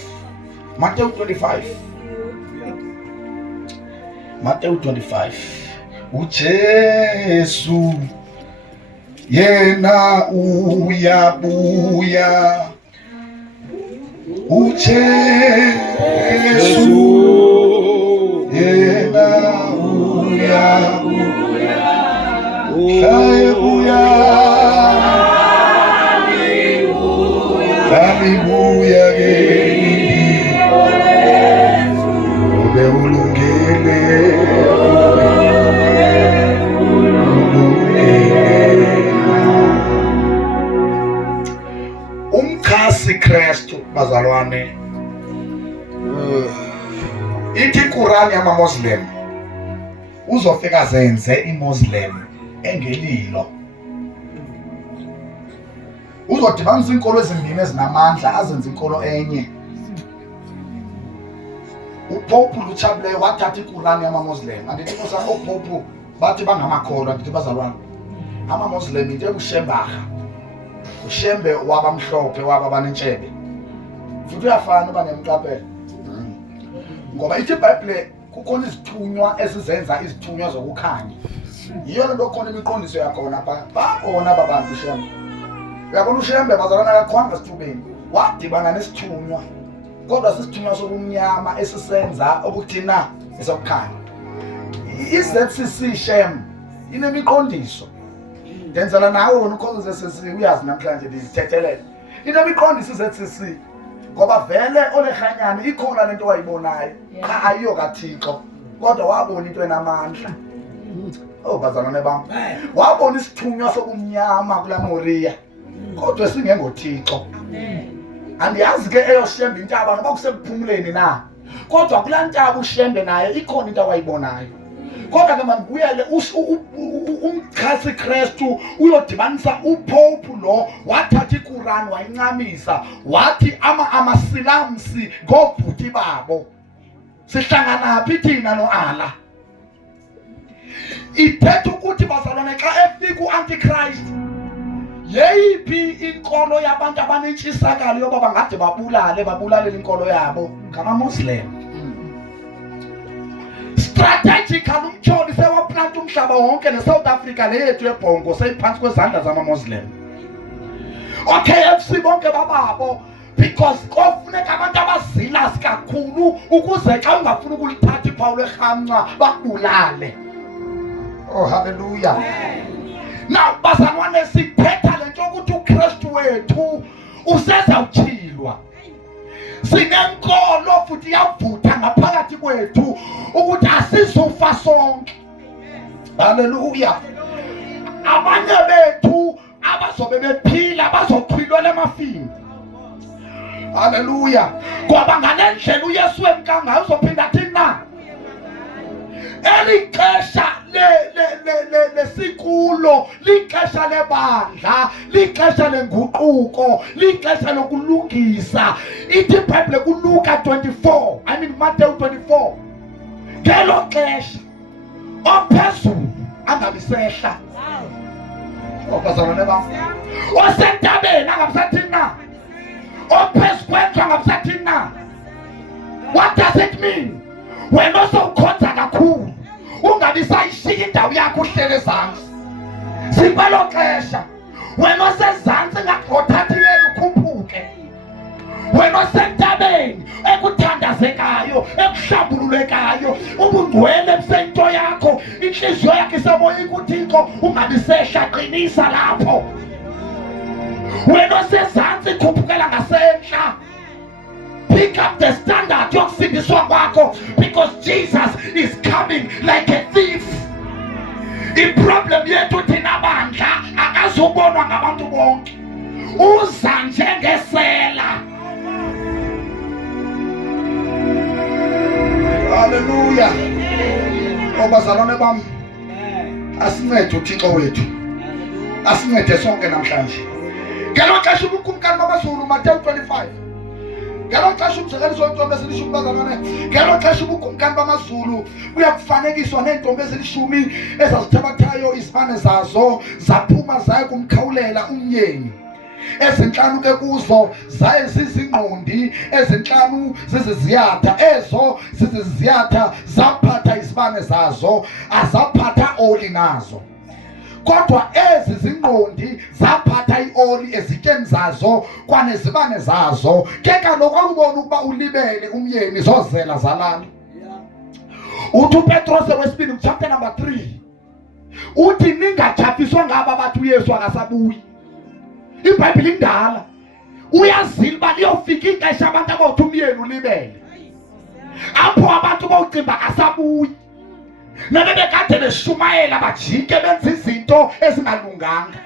Matthew 25. uJesu yena uyabuya, uJesu yena uyabuya, haleluya, haleluya ube ulungile. Umkhasi Kristu bazalwane, ithi iQuran yamaMuslim uzofika zenze iMuslim engelilo, uzodibanisa inkolo ezimbini ezinamandla azenze inkolo enye. uPope Luchabley wathatha iQuran yamaMuslim, andithi kusa oPope bathi bangamakholwa, andithi bazalwane amaMuslim into ebushembaha, ushembe wabamhlophe wababanentshebe futhi uyafana uba nemqaphelo, ngoba ithi iBhayibheli kukhona izithunywa esizenza izithunywa zokukhanya. Yiyo lento khona imiqondiso yakhona pha babona babantu ushembe. Uyabona ushembe bazalwana akakhwanga esithubeni, wadibana nesithunywa, kodwa sisithunywa sobumnyama esisenza okuthina esokukhanya. iZCC Shem inemiqondiso, ndenzela nawe wena ukhonza iZCC uyazi namhlanje ndizithethelele. Inemiqondiso iZCC ngoba vele olekhanyana ikhona lento wayibonayo, cha ayiyo kaThixo, kodwa wabona into enamandla. Bazalwane bam, wabona isithunywa sobumnyama kula Moriya, kodwa singengoThixo. Andiyazi ke eyoshembe intaba ngoba kusekuphumuleni na, kodwa kulaa ntaba ushembe naye ikhona into awayibonayo. Kodwa ke mandibuyele umkhasi Kristu uyodibanisa uPope lo, wathatha iQuran wayincamisa, wathi amasilamsi ngobhuti babo sihlangana phi thina noAllah. Ithetha ukuthi bazalwane xa efika uAntichrist, yeyiphi inkolo yabantu abanentshisakalo yoba bangade babulalela inkolo yabo? ngamaMuslim. Strategical umtyholi sewaplanta umhlaba wonke neSouth Africa le yethu yebhongo seyiphansi kwezandla zamaMuslim. OKFC bonke bababo, because kofuneka abantu abazilasi kakhulu ukuze xa ungafuni ukulithatha iphawu lerhamncwa bakubulale. Oh hallelujah. Now bazalwane sithetha lento ukuthi uKristu wethu usezawutshilwa. Sinenkolo futhi yavutha ngaphakathi kwethu ukuthi asizufa sonke. Haleluya. Abanye bethu abazobe bephila bazochilwela emafini. Haleluya. Ngoba ngale ndlela uYesu emkangayo uzophinda thina. Elixesha lesikulo lixesha lebandla, lixesha lenguquko, lixesha lokulungisa. Ithi iBhayibheli kuLuka 24, Matthew 24, ngelo xesha ophezulu angabisehla. Bazalwane bam, osentabeni angabisathini na, ophezu kwendlu angabisathini na. What does it mean? Wena osowukhonza kakhulu ungabi sayishiya indawo yakho uhlele ezantsi. Sikwelo xesha wena osezantsi ngakuthathile ukhuphula ekhubazekayo, ekuhlambululekayo, ubungcwele busento yakho, inhliziyo yakhe isamoyika uThixo, ungabisehla, qinisa lapho. Wena osezantsi khuphukela ngasentla. Pick up the standard yokusindiswa kwakho, because Jesus is coming like a thief. Iproblem yethu thina bandla akazubonwa ngabantu bonke, uza njengesela. Haleluya. Obazalwane bami, asincede uThixo wethu, asincede sonke namhlanje. Ngelo xesha ubukumkani bamaZulu, Matthew 25. Ngelo xesha umzekeliso wentombi ezilishumi bazalwane, ngelo xesha ubukumkani bamaZulu buyakufanekiswa neentombi ezilishumi ezazithabathayo izibane zazo zaphuma zaye kumkhawulela umyeni. Ezinhlanu ke kuzo zaye zizingqondi, ezinhlanu ziziziyatha, ezo ziziziyatha zaphatha izibane zazo, azaphatha oli nazo. Kodwa ezi zingqondi zaphatha ioli ezityeni zazo kwanezibane zazo. Ke kaloku akubona ukuba ulibele umyeni zozela zalala. Uthi uPetros wesibini chapter number 3 uthi ningatshafiswa ngaba bathi uYesu akasabuyi. iBhayibhile indala uyazile uba liyofika ixesha abantu abawuthi umyeni ulibele, apho abantu bawucimba akasabuyi. Nabebekade beshumayela bajike benza izinto ezingalunganga,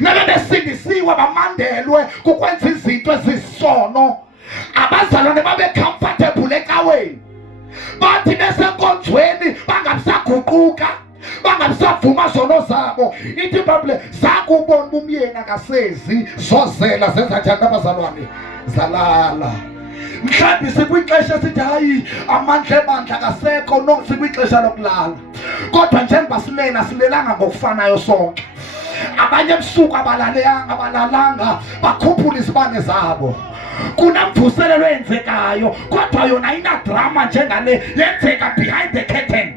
nabebesindisiwe bamandelwe kukwenza izinto ezisono, abazalwane babe comfortable ecaweni, bathi besenkonzweni bangabisaguquka, bangabisavuma zono zabo. Ithi iBhayibhile zakubona umyeni akasezi zozela zenza njani abazalwane? Zalala. Mhlawumbe sikwixesha esithi hayi amandla ebandla akasekho, no, sikwixesha lokulala. Kodwa njengoba silela silelanga ngokufanayo sonke. Abanye ebusuku abalalanga bakhuphula izibane zabo. Kunamvuselelo eyenzekayo, kodwa yona inadrama njengale yenzeka behind the curtain.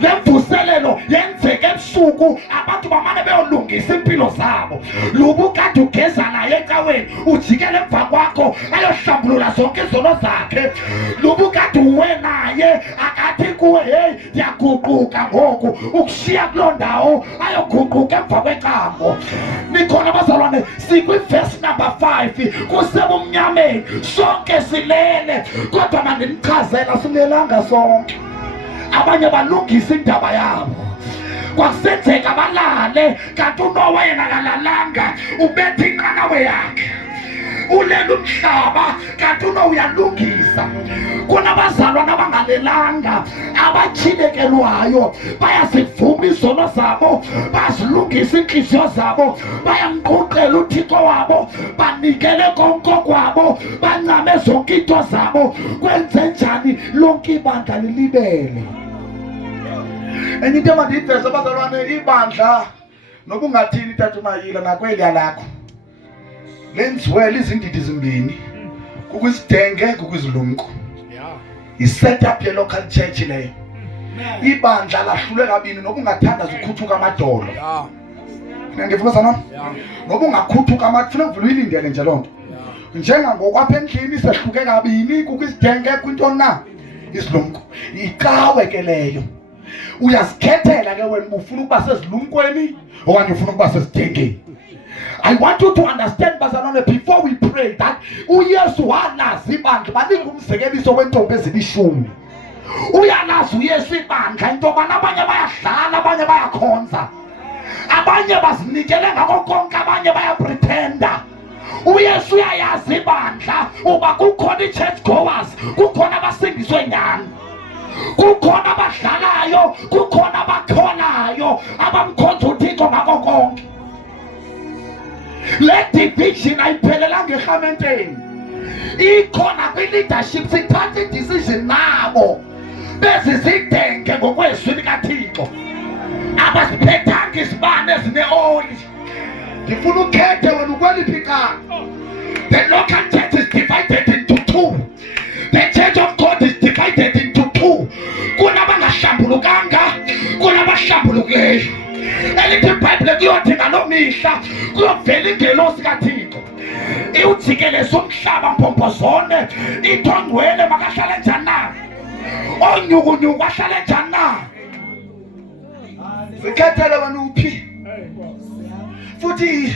Lemvuselelo yenzeka ebusuku, abantu bamane beyolungisa impilo zabo. Lubukade ugeza naye ecaweni, ujikele emva kwakho ayohlambulula zonke izono zakhe. Lubukade uwe naye akathi kuwe hey ndiyaguquka ngoku, ukushiya kuloo ndawo ayoguquka emva kwekambo. Nikhona abazalwane, sikwiverse number 5, kusebumnyameni sonke silele, kodwa mandinichazela silelanga sonke. Abanye balungisa indaba yabo, kwasenzeka balale, kanti uNowa yena akalalanga, ubetha inqanawe yakhe, ulela umhlaba, kanti uNowa uyalungisa. Kunabazalwane abangalelanga, abatshilekelwayo, bayazivuma izono zabo, bazilungisa inhliziyo zabo, bayamquqela uThixo wabo, banikele konke kwabo, bancame zonke into zabo. Kwenze njani lonke ibandla lilibele? Enye into mandiyiveze abazalwane, ibandla nobungathini Tatumayila nakweli yakho lenziwe izindidi zimbini, kukwisidenge kukwizilumko. I-setup ye-local church leyo. Ibandla lahlule kabini, nobungathandaza ukhuthuka amadolo. Ngifuna nami ngoba ungakhuthuka amathuna mvula uyilindele nje lonto. Njengangokwapha endlini sehluke kabini, kukwisidenge kwinto na isilumko. Icawe ke leyo. Uyazikhethela ke wena ufuna ukuba sezilumkweni okanye ufuna ukuba sesidengeni. I want you to understand bazalwane, before we pray, that uYesu walazi ibandla. Banika umzekeliso wentombi ezilishumi. Uyalazi uYesu ibandla into yobana abanye bayadlala, abanye bayakhonza, abanye bazinikele ngako konke, abanye bayapretenda. uYesu uyayazi ibandla uba kukhona i-church goers, kukhona abasindiswe nyani, kukhona abadlalayo, kukhona abakholayo, abamkhonza uThixo ngako konke. Le division ayiphelelanga erhamenteni, ikhona kwi-leadership. Sithatha i-decision nabo bezizidenge ngokwezwi likaThixo, abasiphethanga izibane ezine-oli. Ngifuna ukhethe wena ukweliphi icala. The local church is divided into two. The church of God is divided into two. Kunabangahlambulukanga, kunabahlambulukileyo. Elithi iBhayibhile kuyothi ngaloo mihla kuyovela ingelosi kaThixo iwujikeleze umhlaba mpompozone ithongwele makahlale njani na onyukunyuku ahlale njani na zikhethele wena uphi futhi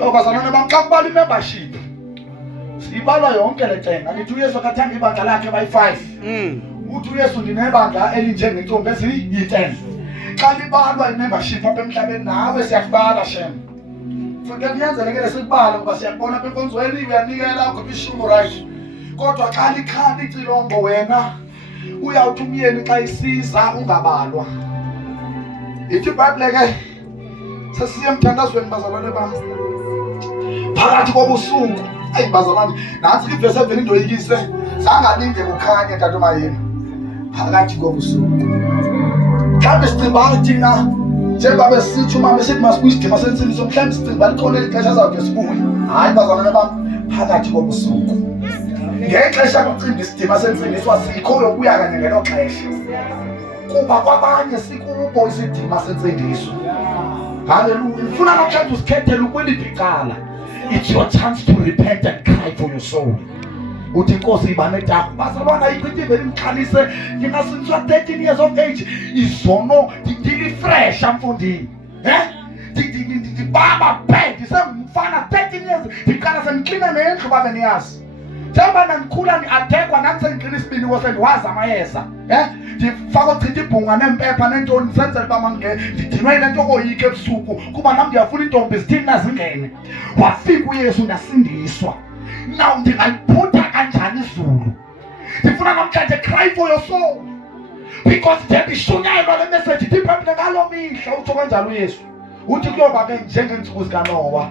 obazalwane bam xa kubala i-membership siyibalwa yonke le cenga lithi uyesu akathanga ibandla lakhe bayi-5 uthi uyesu ndinebandla elinjengentombi eziyi-10 xa libalwa i-membership apha emhlabeni nawe siyakubala shem funeke kunyanzelekile sikubala ngoba siyakubona apha enkonzweni uyanikela ugqiba ishumi right kodwa xa likhala icilongo wena uyawuthi umyeni xa isiza ungabalwa ithi ibhayibhile ke sesiye emthandazweni bazalwane bam phakathi kobusuku ayi bazalwane nansi ivesi evela indoyikise sangalinde kukhanye tatomayini phakathi kobusuku mhlawumbe sicimba thina njengoba besitsho uma besithi masikuyisidima sensindiso mhlawumbe sicimba likhona elixesha azawude sibuye hayi bazalwane bam phakathi kobusuku ngexesha kucimba isidima sensindiso asikhoyo kuya kanye ngelo xesha kuba kwabanye sikubo isidima sensindiso hallelujah ngifuna namhlanje usikhethele ukweliphi icala it's your chance to repent and cry for your soul uthi inkosi ibanetaku bazalwane ayikho into ivele imxhalise ngingasinzwa 13 years of age izono ndilifresh amfundini ndibaba bed ndisengumfana 13 years ndiqala sendiklina nendlu babe niyazi njengoba nandikhula ndiadekwa nandisendiqina isibini wose ndiwazi amayeza ndifaka ochitha ibhunga neempepha neentoni ndisenzela uba ndidinwe yile nto koyike ebusuku kuba nam ndiyafuna iintombi zithini nazingene wafika uyesu ndasindiswa now ndingayiphutha kanjani izulu ndifuna namhlanje cry for your soul because njengoba ishunyayelwa le message ithi ibhayibhile ngaloo mihla utsho kanjalo uyesu uthi kuyoba ke njengeentsuku zikanowa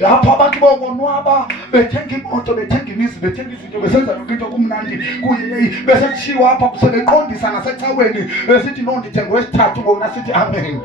lapho abantu bongonwaba bethenga imoto bethenga imizi bethenga izinto besenza yonke into kumnandi kuye besetshiwa apha kusebeqondisa nasecaweni besithi no ndithenga wesithathu ngona sithi amen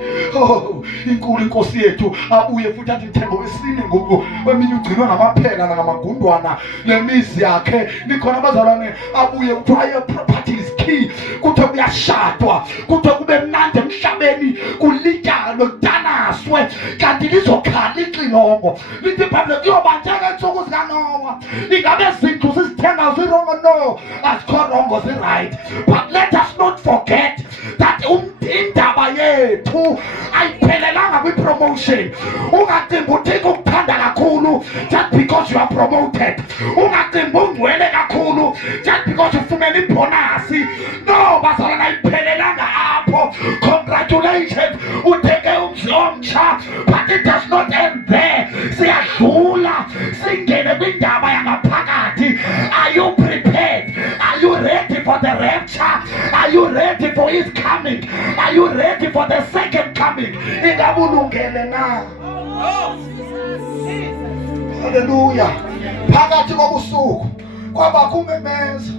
inkulu inkosi yethu abuye futhi athi ndithenga wesine ngoku eminye ugcinwa ngamaphela nangamagundwana lemizi yakhe nikhona abazalwane abuye kuthiwa your property is key kuthiwa kuyashadwa kuthiwa kube mnandi emhlabeni kulityalwe kudanaswe kanti lizokhala ixilongo lithi ibhayibhile kuyoba njengeentsuku zikanowa ingabe zindlu sizithenga zirongo no azikho rongo zirayithi but let us not forget that indaba yethu ayiphelelanga kwi-promotion ungacimbi uthixo ukuthanda kakhulu just because you are promoted ungacimbi ungcwele kakhulu just because ufumene ibhonasi no bazalwana ayiphelelanga apho congratulations utheke umzi omtsha but it does not end there siyadlula singene kwindaba yangaphakathi are you prepared are you ready for the rapture are you ready for his coming are you ready for the second coming ingabulungele na hallelujah phakathi kobusuku kwabakho umemeza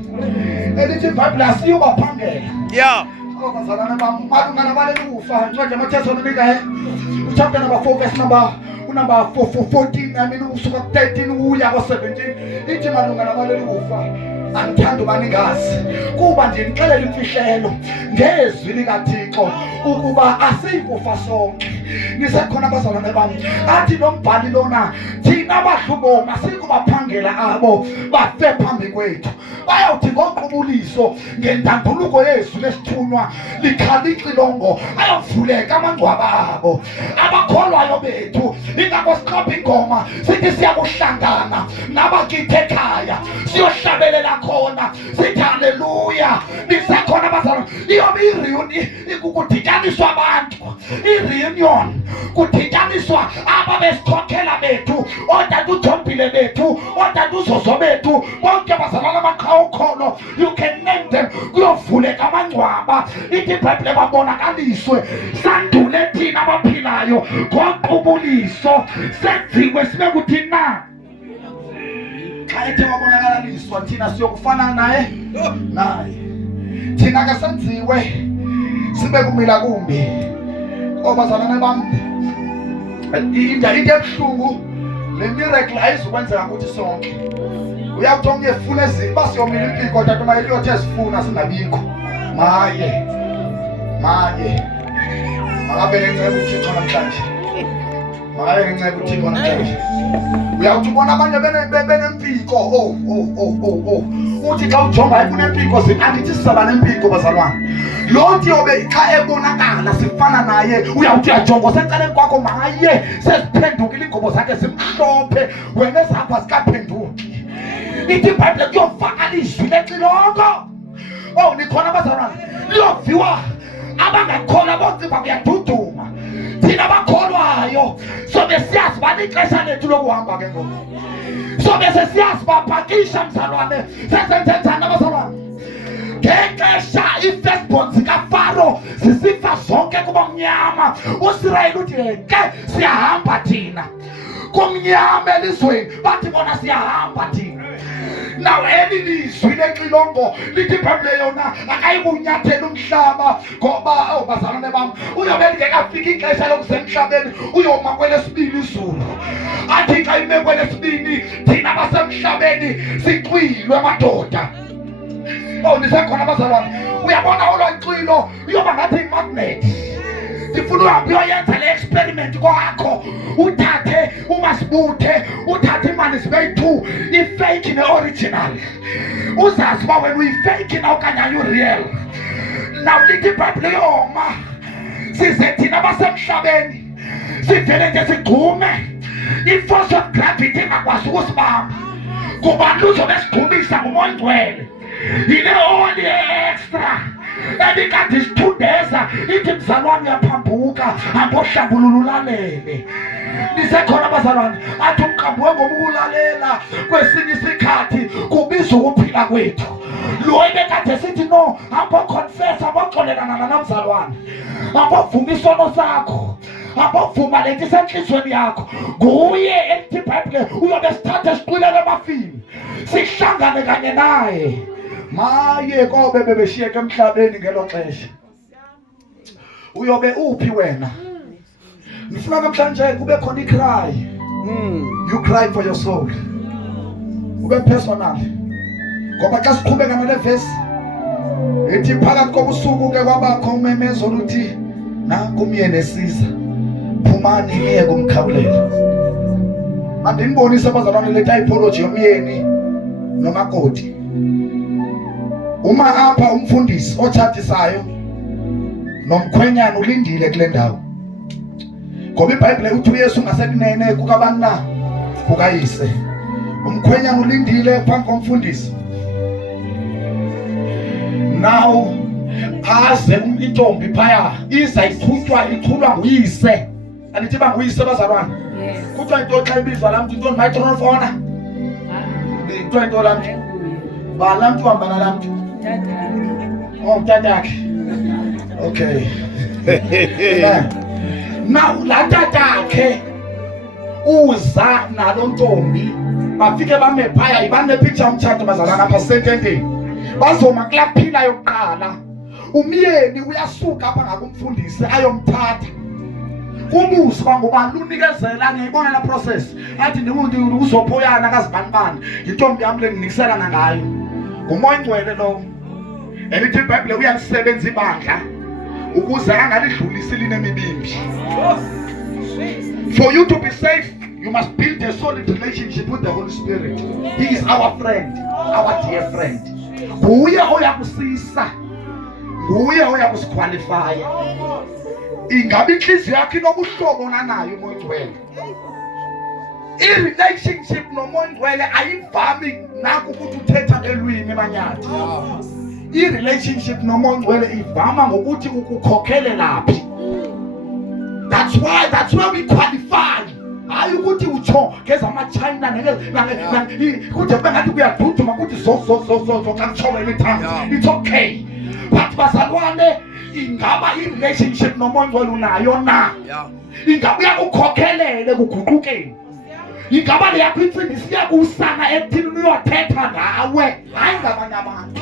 elithi ibhayibhile asiyubaphangela bazalwane bam malunga nabaleli kufa ncwadi yamathesalonika chapter number 4 verse number 14 I mean usuka ku 13 uya ku 17 ithi malunga nabaleli kufa angithanda ubaningazi kuba ndinixelela imfihlelo ngezwi likaThixo ukuba asikufa sonke nisekhona abazalwane bam athi nombhali lona thina abahlubo masikubaphangela abo bafe phambi kwethu bayawuthi ngoqubuliso ngendanduluko yezwi lesithunywa likhala ixilongo ayovuleka amangcwaba abo abakholwayo bethu ingakho siqapha ingoma sithi siyakuhlangana nabakithi ekhaya siyohlabelela khona sithi haleluya nisekhona abazalwane iyobe i-reunion ikukudityaniswa abantu i-reunion kudityaniswa aba besikhokhela bethu otata uJombile bethu otata uZozo bethu bonke abazalwane amaqhawukholo you can name them kuyovuleka amangcwaba ithi ibhayibhile babonakaliswe sandule thina abaphilayo ngoqubuliso senziwe sibe kuthini na xa ethe wabonakaliswa thina siyokufana naye thina ke senziwe sibe kumila kumbi obazalwane bam into ebuhlungu le miracle ayizukwenzeka kuthi sonke uyakuthi omnye efuna ezinto basiyomile impiko tata mayeliyothe ezifuna singabikho maye makabe nenceba uThixo namhlanje Hayi ngincela ukuthi khona nje. Uyawuthi ubona abanye benempiko. Uthi xa ujonga kunempiko angithi sizaba nempiko bazalwane. Lo nto yobe xa ebonakala sifana naye uyawuthi uyajonga seceleni kwakho maye sesiphendukile ingobo zakhe simhlophe wena ezapha sikaphenduki. Ithi iBhayibhile kuyovakala izwi lexilongo. Oh nikhona abazalwane liyoviwa abangakholwa bonke kuyaduduma. Thina bakholwayo sobe siyazi bani ixesha lethu lokuhamba ke ngoku. Sobe sesiyazi bapakisha mzalwane sesenzenzana abazalwane. Ngexesha i-firstborn zikaFaro zisifa zonke kubamnyama. UIsrayeli uthi ke siyahamba thina kumnyama elizweni bathi bona siyahamba thina. Now eli lizwi lexilongo lithi iBhayibhile yona akayibunyathela umhlaba ngoba bazalwane bam uyobe ngekafika ixesha lokusemhlabeni uyoma kwelesibili izulu. Athi xa ime kwelesibili thina basemhlabeni siqwilwe madoda. Oh nisekhona bazalwane uyabona olwacilo uyoba ngathi imagnet. Ndifuna uhambe uyoyenza le experiment kwakho uthathe umasibuthe uthathe imali zibe 2 i-fake ne-original uzazi uba wena uyi-fake na okanye ayu-real. Now lithi iBhayibhile yoma size thina basemhlabeni sivele nje sigqume i-force of gravity engakwazi ukusibamba kuba luzobe sigqumisa ngumoya ngcwele. Yile oli extra ebikade isithundeza ithi mzalwane uyaphambuka hamba ohlambulula ulalele. Nisekhona abazalwane athi umqambi wengomukulalela kwesinye isikhathi kubiza ukuphila kwethu. Lo ebekade sithi no hamba confess aboxolelana namzalwane hamba uvuma isono sakho hamba uvuma lento isenhlizweni yakho. Nguye elithi iBhayibhile uyobe sithathe siqwilele emafini sihlangane kanye naye. Maye kobe bebeshiyeke emhlabeni ngelo xesha. Uyobe uphi wena? Ngifuna namhlanje kube khona icry. You cry for your soul. Ube personal. Ngoba xa siqhubeka nale verse ethi phakathi kobusuku ke kwabakho umemezo oluthi nanku umyeni esiza. Phumani niye kumkhawulela. Andinibonise abazalwane le typology yomyeni nomakoti. Uma apha umfundisi otshatisayo nomkhwenyana ulindile kule ndawo. Ngoba iBhayibhile uthi uYesu ngasekunene kukabani na kukayise. Umkhwenyana ulindile phambi komfundisi. Now aze intombi phaya iza ichulwa nguyise. Anithi ba nguyise bazalwane. Kuthiwa into xa ibizwa lamntu into mayitronofona. Kuthiwa into lamntu. Ba lamntu hamba nalamntu. Oh tatakhe. Okay. Now la tatakhe uza nalo ntombi bafike bame phaya ibane picture umtshato bazalana apha sentendeni. Bazoma kulaphila yokuqala. Umyeni uyasuka apha ngakumfundisi ayomthatha. Umusi ngoba lunikezela ngiyibona la process. Athi ndimuntu uzophoyana kazibanibani. Intombi yami lenginikisela ngayo. Umoya ngcwele lo. Elithi iBhayibhile uyalisebenza ibandla ukuze angalidlulisi linemibimbi. For you to be safe, you must build a solid relationship with the Holy Spirit. He is our friend, our dear friend. Nguye oyakusisa. Nguye oyakusiqualify. Ingabe inhliziyo yakhe inobuhlobo nayo umoya ngcwele. I-relationship nomoya ngcwele ayivami naku ukuthi uthetha ngelwimi emanyathi. I-relationship nomoya ngcwele ivama ngokuthi ukukhokhele laphi. That's why we qualify. Hayi ukuthi utsho ngezamachina kude bengathi kuyaduduma ukuthi so xa kutshowe imithambo. It's okay. But bazalwane ingaba i-relationship nomoya ngcwele unayo na? Ingaba uyakukhokhelele kuguqukeni? Ingaba le yakho insimbi siyakusana ekuthini uyothetha ngawe hayi ngabanye abantu.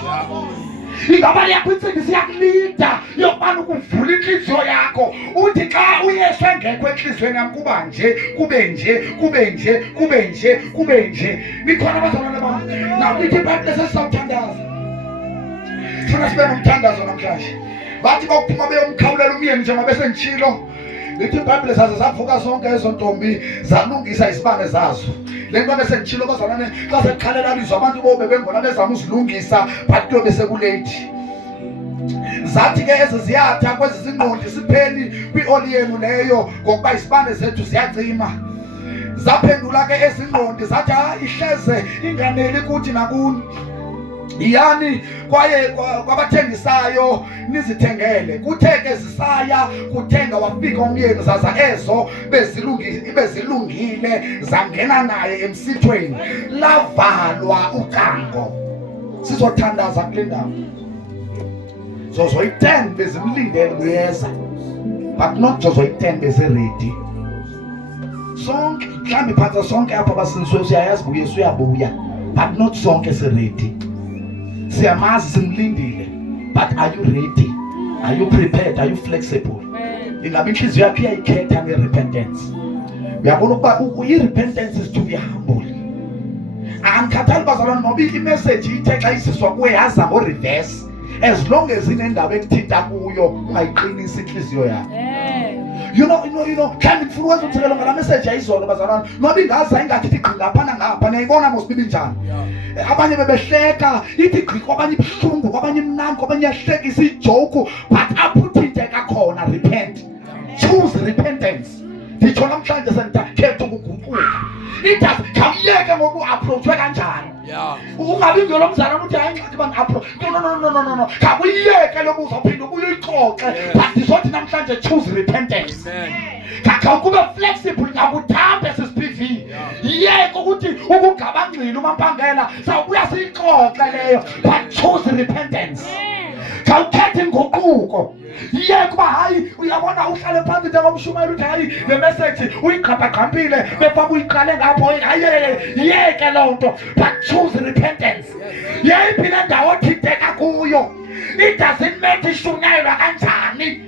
Ingaba le yakho insimbi siyakulida yokubana ukuvula inhliziyo yakho uthi xa uYesu engekho enhliziyweni yami kuba nje kube nje. Nikhona abazalwane bami nakuthi iBhayibhile sesizawuthandaza. Funa sibe nomthandazo namhlanje. Bathi bokuphuma beyomkhawulela umyeni njengoba besengitshilo lithi iBhayibheli saze savuka sonke ezo ntombi zalungisa isibane zazo. Le nto bese ngitshilo bazalwane xa sekukhalela lizwe abantu bobe bengona bezama uzilungisa but kuyobe sekulate. Zathi ke ezi ziyatha kwezi zingqondi sipheli kwi-oli yenu leyo ngokuba isibane zethu ziyacima. Zaphendula ke ezingqondi zathi ihleze inganeli kuthi nakuni. Yani kwaye kwabathengisayo nizithengele. Kuthe ke zisaya kuthenga wafika umyeni zaza ezo bezilungile zangena naye emsithweni lavalwa ucango. Sizothandaza kule ndawo. Zozoyi-10 bezimlindele uyeza but not zozoyi-10 beziredi. Sonke mhlawumbe phansi sonke apha basinisiwe siyayazi uyesu uyabuya but not sonke siredi. Siyamazi simlindile but are you ready? Are you prepared? Are you flexible? Ingabe inhliziyo yakho iyayikhetha nge-repentance? Uyabona ukuba i-repentance is to be humble. Angikhathali bazalwane noba imessage ithe xa isiswa kuwe yaza ngo-reverse. As long as inendawo ekuthinta kuyo ungayiqinisi inhliziyo yakho. You know, mhlawumbe ngifuna ukwenza umthelelo ngala message ayizolo bazalwane. Noba ingaza ingathi igqi ngaphana ngapha niyayibona mosibibi njani. Abanye bebehleka ithi igqi kwabanye ibuhlungu kwabanye imnandi kwabanye iyahlekisa ijoke but apho uthinteka khona repent. Choose repentance. Nditsho namhlanje sendikhetha ukuguquka. Idazi khawuyeke ngoku-approachwe kanjani. Ungabi ngelo mzalwane uthi hayi ngxaki bani-approach. No. Khawuyeke loku uzawuphinda ubuyixoxe. But ndizothi namhlanje choose repentance. Khawukube flexible ngakuthambe sisi-PV. Yeke ukuthi ukugabangcila umampangela sawubuya siyixoxe leyo. But choose repentance. Khawukhethe inguquko. Yeke uba hayi uyabona uhlale phansi njengomshumayeli uthi hayi le message uyiqhaphaqhaphile befaka uyiqale ngapho hayi yeke loo nto but choose repentance. Yeyiphi le ndawo othinteka kuyo. It doesn't matter ishunyayelwa kanjani.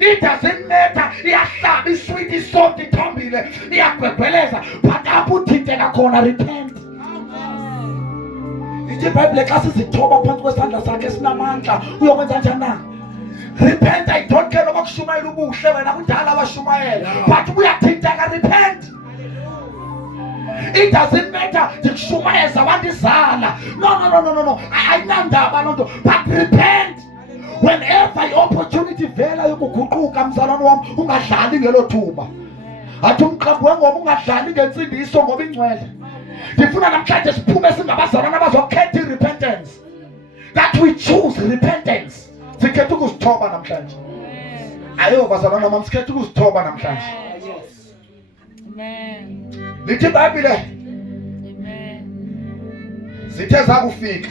It doesn't matter iyahlaba isweet isoft ithambile iyagwegweleza but apho uthinteka khona repent. Ithi iBhayibheli xa sizithoba phansi kwesandla sakhe esinamandla uyokwenza njani na? Repent. I don't care about kushumayela ubuhle wena kudala washumayela but uyathinteka repent. It doesn't matter ndikushumayeza wandizala. No. Ayinandaba loo nto but repent. Whenever i-opportunity vela yokuguquka mzalwane wam ungadlali ngelo thuba. Athi umqambi wengoma ungadlali ngensindiso ngoba ingcwele. Ndifuna namhlanje siphume singabazalwane abazokhetha i-repentance. That we choose repentance. Sikhetha ukuzithoba namhlanje. Ayo bazalwane bami sikhetha ukuzithoba namhlanje. Amen. Lithi iBhayibheli. Amen. Zithe zakufika.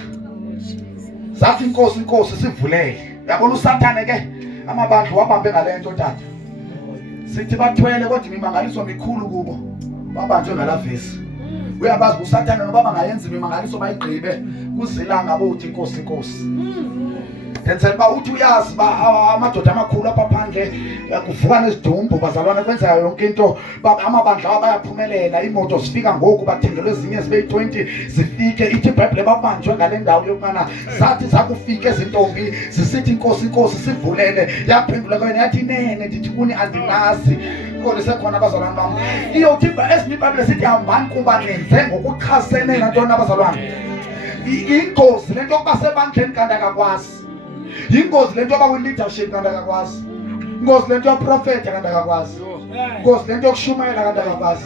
Zathi inkosi sivulele. Yabona uSathane ke amabandla wabambe ngalento tata. Sithi bathwele kodwa imimangaliso mikhulu kubo. Babanjwe ngalavesi. Uyabazi uSathane noba bangayenza imimangaliso bayigqibe kuzilanga bothi inkosi. Enzela uba uthi uyazi ba amadoda amakhulu apha phandle kuvuka nezidumbu bazalwane kwenza yonke into amabandla abayaphumelela. Imoto zifika ngoku bathengelwe ezinye zibe 20 zifike. Ithi iBhayibheli babanjwe ngale ndawo yokubana zathi zakufika ezintombi zisithi inkosi sivulele. Yaphendula kwena yathi nene ndithi kuni andinazi kodwa sekhona abazalwane bam. Iyothi ezinye iBhayibheli sithi hambani kuba nenze ngokuchasene nantoni abazalwane. Ingozi lento yokuba sebandleni kanti akakwazi. Ingozi lento yoba kwi-leadership kanti akakwazi. Ingozi lento yoprofeta kanti akakwazi. Ingozi lento yokushumayela kanti akakwazi.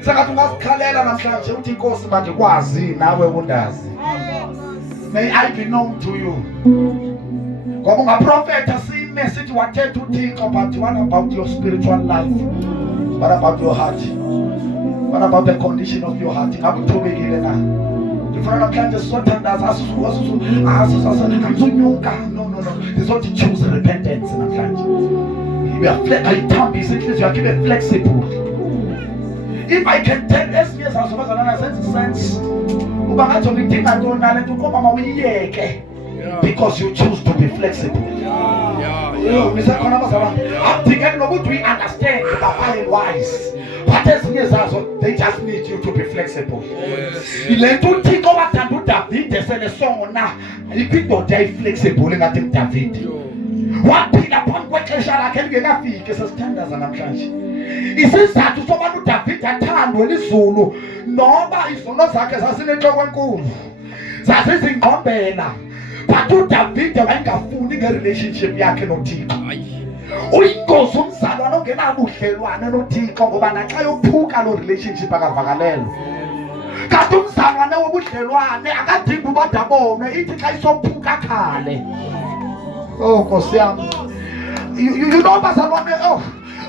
Sengathi ungazikhalela namhlanje uthi inkosi mandikwazi nawe undazi. May I be known to you. Ngoba ungaprofeta sime sithi wathetha uThixo but what about your spiritual life? What about your heart? What about the condition of your heart? Ngakuthobekile na? Ndifuna namhlanje sizothandaza asizunyuka. No. Sizothi choose repentance namhlanje. Ayithambise inhliziyo yakho ibe flexible. If I can tell ezinye zazo bazalwana sense sense uba ngathi ngidinga ntoni nale nto ngoba mawuyiyeke because you choose to be flexible. Nisakhona bazalwana akudingeki nokuthi we understand the wise but ezinye zazo they just need you to be flexible. Le nto uThixo wathanda uDavide selesongo na iphindoda iflexible ngathi uDavide waphila phambi kwexesha lakhe lingekafiki. Sesithandaza namhlanje isizathu soba uDavid athandwe lizulu, noba izono zakhe zasinenhloko enkulu, zazizingqombela, but uDavid wayengafuni ngerelationship yakhe noThixo. Uyingozi umzalwane ongenabudlelwane noThixo, ngoba naxa yophuka lo relationship akavakalelwa. Kanti umzalwane wobudlelwane akadingi ubada bonwe, ithi xa isophuka khale. Oh Nkosi yami, you know bazalwane,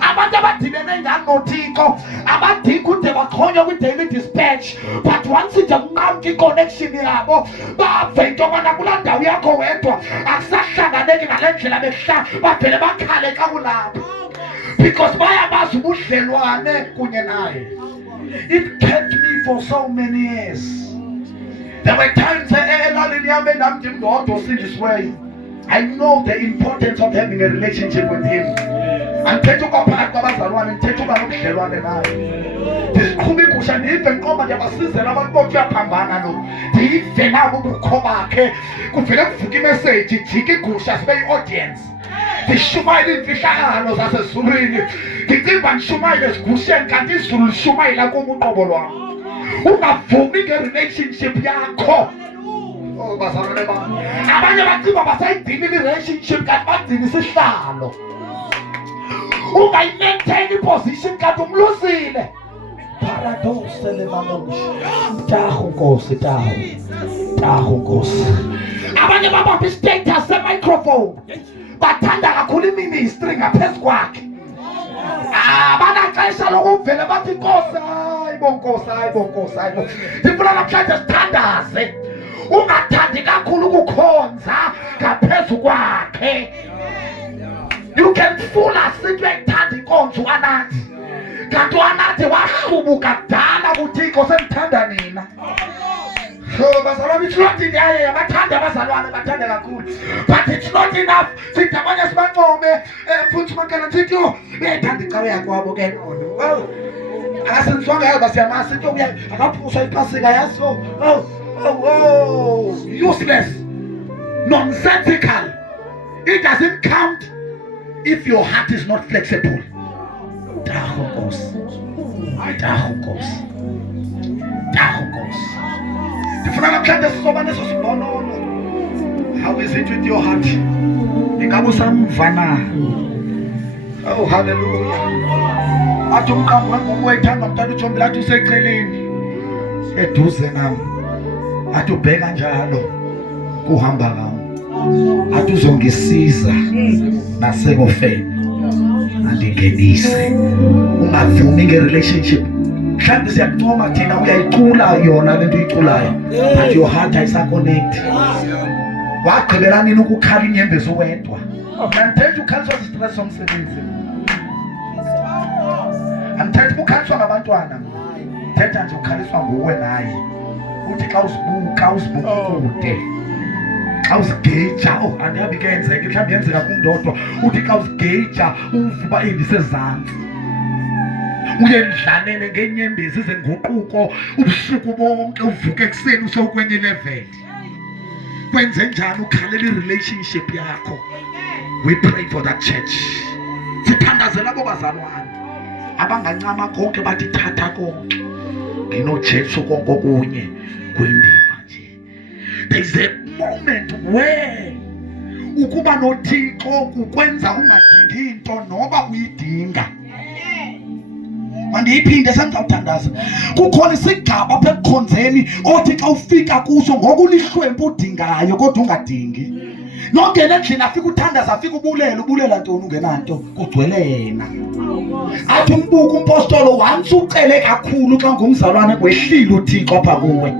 abantu abadibene ngani noThixo abadingi ude baqhonywe kwi-Daily Dispatch, but once nje kunqamka i-connection yabo bave into yobana kulaa ndawo yakho wedwa akusahlanganeki ngale ndlela behla, bavele bakhale xa kulapho, because bayabazi ubudlelwane kunye naye. It kept me for so many years. There were times elalini yami endamindim ndodwa osindisiweyo. I know the importance of having a relationship with him. Andithetha ukwaphakathi kwabazalwane, ndithetha uba nobudlelwane naye. Ndiziqhuba igusha ndive nqoba ndiyabasizela abantu bothi uyaphambana lo, ndive nabo ubukho bakhe, kuvele kuvuka imeseji ijika igusha zibe yi-audience. Ndishumayela iimfihlakalo zasezulwini, ndicinga uba ndishumayele ezigusheni kanti izulu lishumayela kum uqobo lwam. Ungavumi nge-relationship yakho. Oh bazalwane bam, abanye bacinga basayidini i-relationship kanti badini isihlalo. Ungayimaintain i-position kanti umlusile. Paradoxe le mamusha. Tahu Nkosi, tahu Nkosi. Abanye babamba i-status se-microphone, bathanda kakhulu i-ministry ngaphezu kwakhe. Banaxesha lokuvele bathi Nkosi, hayibo Nkosi, hayibo Nkosi, hayibo. Ndifuna namhlanje sithandaze. Ungathandi kakhulu ukukhonza ngaphezu kwakhe. You can fool us into ekuthanda inkonzo uAnathi, kanti uAnathi wahlubuka kudala kuThixo, semthanda nina. So bazalwane, it's not in yaye bathanda abazalwane, bathanda kakhulu, but it's not enough. Sithi abanye sibancome futhi makana sithi uyayithanda icawe yakwabo ke nona. Akasenziwanga yayo basiyamazi sithi uya akaphusa iPasika yaso. Useless, nonsensical. It doesn't count if your heart is not flexible. Tahu Nkosi, tahu Nkosi, tahu Nkosi. Ndifuna namhlanje sizoba neso sibonono. How is it with your heart? Ingabe usamva na? Oh hallelujah. Athi umqambi wengoma wayithanda mntana uJombela athi useceleni eduze nami, athi ubheka njalo kuhamba kwami, athi uzongisiza nasekufeni andingenise. Ungavumi nge-relationship. Mhlawumbe siyakuncoma thina uyayicula yona lento uyiculayo, but your heart ayisaconnect. Wagqibela nini ukukhala inyembezi wedwa? Andithetha ukhaliswa sistress somsebenzi, andithetha ukhaliswa ngabantwana, ndithetha nje ukhaliswa nguwe naye. Uthi xa uzibuka kude, xa uzigeja, andihambi ke yenzeke, mhlawumbi yenzeka kundodwa. Uthi xa uzigeja uvuba endisezantsi, uye ndlanele ngenyembezi zenguquko ubusuku bonke, uvuke ekuseni usokwenye level. Kwenze njani ukhalela i-relationship yakho? We pray for that church. Sithandazela abo bazalwane abangancama konke bathi thatha konke nginoJesu konke kunye kwindima nje. There is a moment where ukuba noThixo kukwenza ungadingi into noba uyidinga. Mandiyiphinde sengizawuthandaza. Kukhona isigaba apha ekukhonzeni othi xa ufika kuso ngokulihlwempu udingayo kodwa ungadingi. Nongena endlini afika uthandaza, afika ubulela ntoni ungenanto, kugcwele yena. Athi umbuka umpostolo once ucele kakhulu xa ngumzalwane kwehlile uThixo apha kuwe.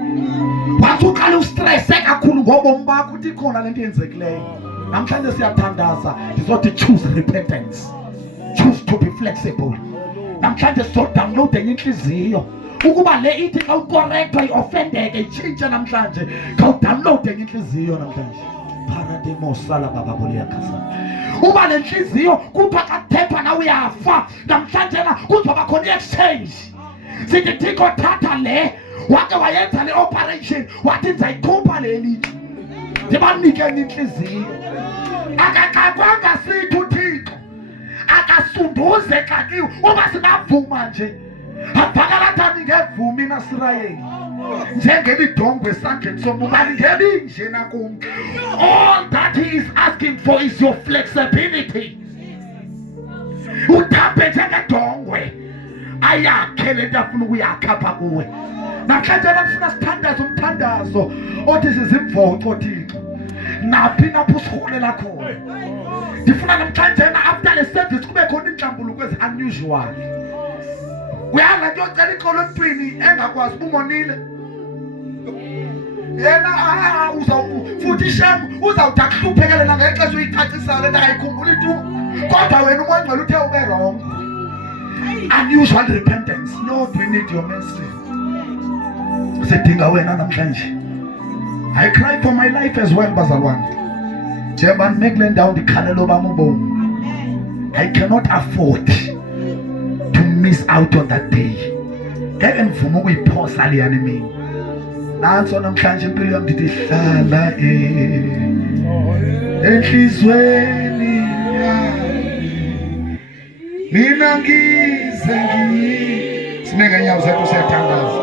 Once uqala ustresse kakhulu ngobomi bakho uthi khona lento yenzekileyo. Namhlanje siyathandaza ndizothi choose repentance. Choose to be flexible. Namhlanje sizodownload enye inhliziyo. Ukuba le ithi xa ucorrectwa i-offendeke itshintshe namhlanje, xa udownload enye inhliziyo namhlanje. Parademosala baba bolia kasa. Uba le nhliziyo kuthiwa xa kuthethwa nawe uyafa, namhlanje na kuzoba khona i-exchange. Sithi Thixo thatha le, wake wayenza le operation, wathi ndizayikhupha le lithi. Ndibanike enye inhliziyo. Akaxakwanga sithi uThixo akasunduze kakiwe uba singavuma nje avakalathani ngevumi naSirayeli njengelidongwe esandleni somubani ngelinje nakum. All that he is asking for is your flexibility. Uthambe njengedongwe ayakhe lento afuna ukuyakhapha kuwe. Namhlanje nakufuna sithandazo umthandazo othi sizimvoco Thixo naphi napho usihulela khona. Ndifuna namhlanje after the service kube khona inhlambuluko unusual. Uyazi nto ocela ixolo emntwini engakwazi umonile yena futhi shem uzawuthi akuhluphekele ngexesha uyicacisayo lento ayikhumbuli tu kodwa wena umongcwele uthe ube wrong. Unusual repentance. Lord, we need your mercy. Sidinga wena namhlanje. I cry for my life as well, bazalwane. Njengoba ndimekule ndawo ndikhalela obam ubomi. I cannot afford to miss out on that day. Ngeke ndivume ukuyiphosa liyani mina. Nanso namhlanje impilo yami ndithi hlala enhlizweni yami. Mina ngize sinenge nyawo zethu siyathandaza.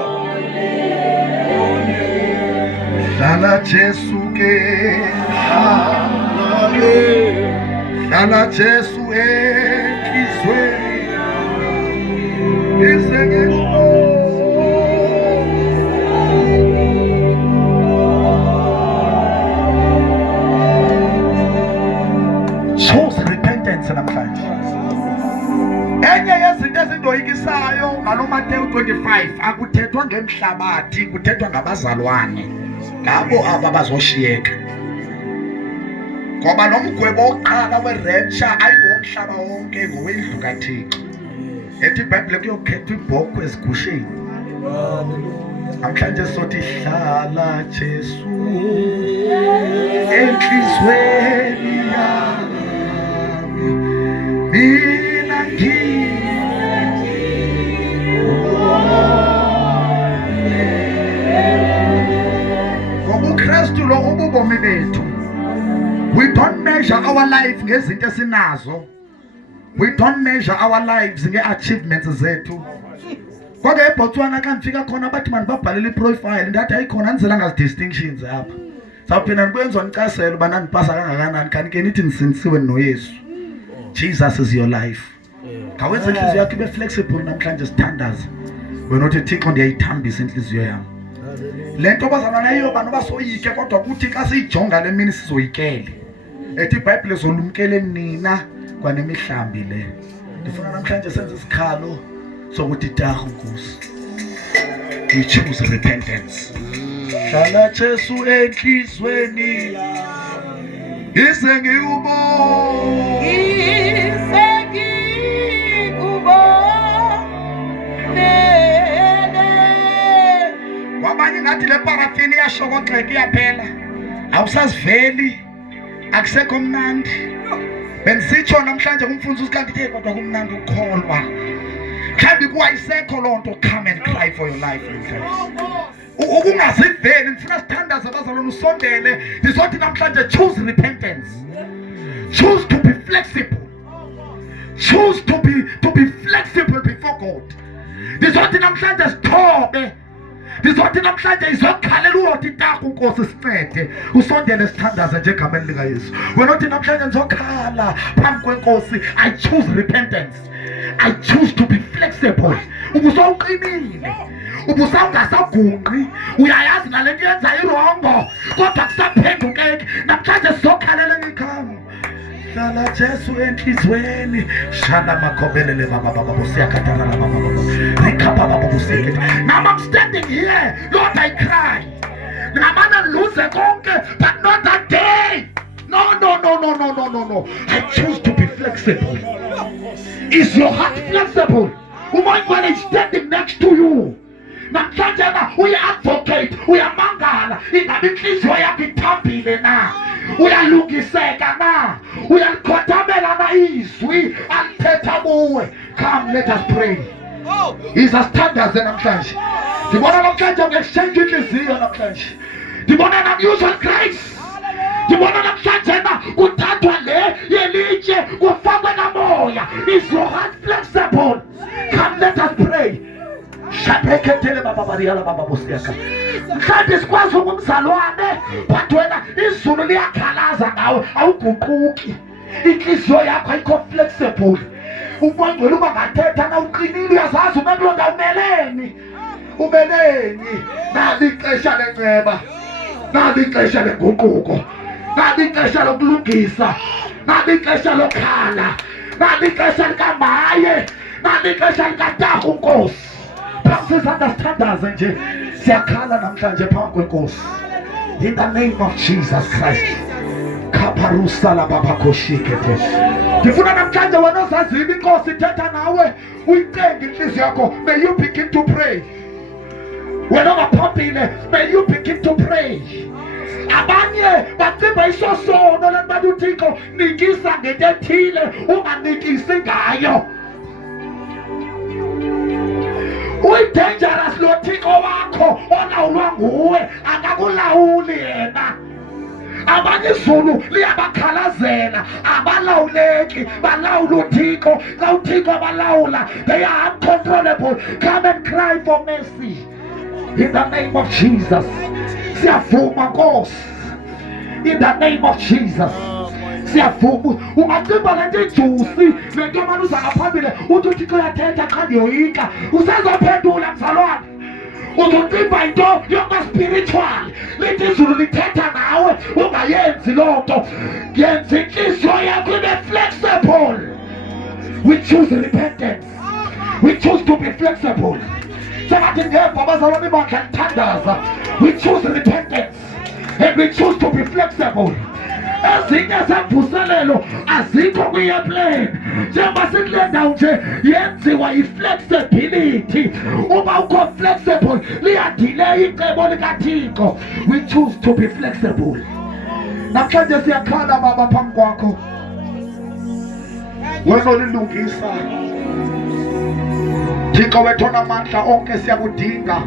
Hlala Jesu ke hlala Jesu enhlizweni isenge choose repentance namhlanje. Enye yezinto ezindoyikisayo ngaloMateyu 25 akuthethwa ngemhlabathi kuthethwa ngabazalwane ngabo aba bazoshiyeka. Ngoba nomgwebo oqala werapture ayingomhlaba wonke ngowendlu kaThixo. Ethi iBhayibhile kuyokhethwa ibhokhwe ezigusheni. Namhlanje sothi hlala Jesu enhlizweni yami. Mina ngoba uKristu lo ububomi bethu. We don't measure our life ngezinto esinazo. We don't measure our lives nge-achievements zethu. Kodwa eBotswana xa ndifika khona bathi mandibabhalele iprofile ndathi ayikhona ndizela ngazi-distinctions apha. Sawuphinda ndikwenza ndicasela uba nandipasa kangakanani kanti ke nithi nisindisiwe noYesu. Jesus is your life. Kawenza inhliziyo yakho ibe flexible namhlanje sithandaza. Wena uthi Thixo ndiyayithambisa inhliziyo yami. Lento bazalwana eyoba noba soyike kodwa kuthi xa siyijonga le mini sizoyikele. Ethi iBhayibhile zolumkele nina kwanemihlambi le. Ndifuna namhlanje senze isikhalo sokuthi tahu Nkosi. We choose repentance. Hlala Jesu enhlizweni isengikubo wabanye ngathi le parafini yashokoxeka iyaphela awusaziveli akusekho mnandi. Bensitsho namhlanje kumfundisi usikanti kodwa kumnandi ukukholwa. Mhlawumbe kuwayisekho loo nto come and cry for your life namhlanje. Ukungaziveli ndifuna sithandaza abazalwane usondele ndizothi namhlanje choose repentance. Choose to be flexible. Choose to be flexible before God. Ndizothi namhlanje sithobe. Ndizothi namhlanje izokhalela uthi taku Nkosi sincede usondele sithandaza njengameni likaYesu. Wena uthi namhlanje ngizokhala phambi kweNkosi. I choose repentance. I choose to be flexible. Ubusawuqinile. Ubusawungasagungqi. Uyayazi nalento yenza irongo kodwa kusaphendukeki. Namhlanje sizokhalela ngekhaya. Hlala Jesu enhlizweni shana makhobelele baba busiyakhathala baba rikhapha baba busiyekhetha. Now I'm standing here, Lord, I cry. Ngamana lose konke but not that day. No. I choose to be flexible. Is your heart flexible? Umoya is standing next to you. Namhlanje na uyi-advocate, uyamangala ingabe inhliziyo yakho ithambile na, uyalungiseka na, uyalikhothamela na izwi alithetha kuwe. Come, let us pray. Izasithandaze namhlanje. Ndibona namhlanje nge-exchange inhliziyo namhlanje. Ndibona na-unusual grace. Ndibona namhlanje na kuthathwa le Is your heart flexible? Come, let us pray. Shapeketele baba bariyala baba bosiyaka. Mhlawumbe sikwazi umzalwane but wena izulu liyakhalaza ngawe awuguquki. Inhliziyo yakho ayikho flexible. Ubongcwele uba ngathetha na uqinile uyazazi umekulonda umeleni. Umeleni. Nali ixesha lenceba. Nali ixesha lenguquko. Nali ixesha lokulungisa. Nali ixesha lokhala. Nali ixesha likamaye. Nali ixesha likatahu Nkosi. Sizunderstandaze nje siyakhala namhlanje phambi kwenkosi. In the name of Jesus Christ. Kaparusala baba koshikete. Ndifuna namhlanje wena osazile inkosi ithetha nawe uyicenge inhliziyo yakho. May you begin to pray. Wena ongaphambile, may you begin to pray. Abanye bathemba isosono lenbathi uThixo nikisa ngento ethile unganikisi ngayo. Uyi-dangerous lo Thixo wakho olawulwa nguwe akakulawuli yena. Abanye izulu liyabakhalazela abalawuleki balawula uThixo. Xa uThixo abalawula they are uncontrollable. Come and cry for mercy in the name of Jesus. Siyavuma Nkosi in the name of Jesus. Siyavuma ungacimba lento ijusi lento manje uzangaphambile uthi uThixo uyathetha qha ndiyoyika usezophendula mzalwane. Uzocimba into yoma-spiritual lithi izulu lithetha nawe ungayenzi loo nto. Yenza inhliziyo yakho ibe flexible. We choose repentance. We choose to be flexible. Sengathi ngeva abazalwane bakhe ngithandaza. We choose repentance and we choose to be flexible. Ezinye zemvuselelo azikho kwi-plan njengoba sikule ndawo nje yenziwa i-flexibility. Uba ukho flexible liyadileye icebo likaThixo. We choose to be flexible. Namhlanje siyakhala baba phambi kwakho wena olilungisa. Thixo wethu onamandla onke siyakudinga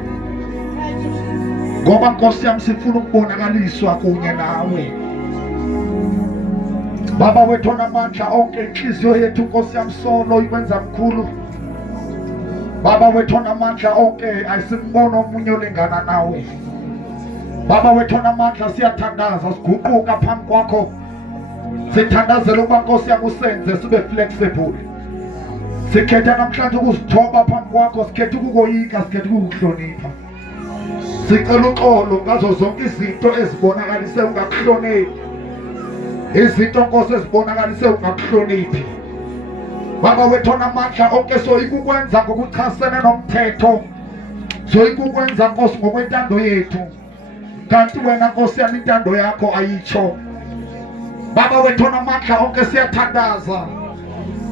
ngoba Nkosi yami sifuna ukubonakaliswa kunye nawe. Baba wethu onamandla onke inhliziyo yethu Nkosi yami solo ikwenza mkhulu. Baba wethu onamandla onke ayisimbona omunye olingana nawe. Baba wethu onamandla siyathandaza siguquka phambi kwakho. Sithandazela ukuba Nkosi yami usenze sibe flexible. Sikhetha namhlanje ukuzithoba phambi kwakho, sikhetha ukukoyika, sikhetha ukukuhlonipha. Sicela uxolo ngazo zonke izinto ezibonakalise ungakuhloniphi. Izinto Nkosi ezibonakalise ungakuhloniphi. Baba wethu onamandla onke soyika ukwenza ngokuchasene nomthetho. Soyika ukwenza Nkosi ngokwentando yethu. Kanti wena Nkosi yami intando yakho ayitsho. Baba wethu onamandla onke siyathandaza.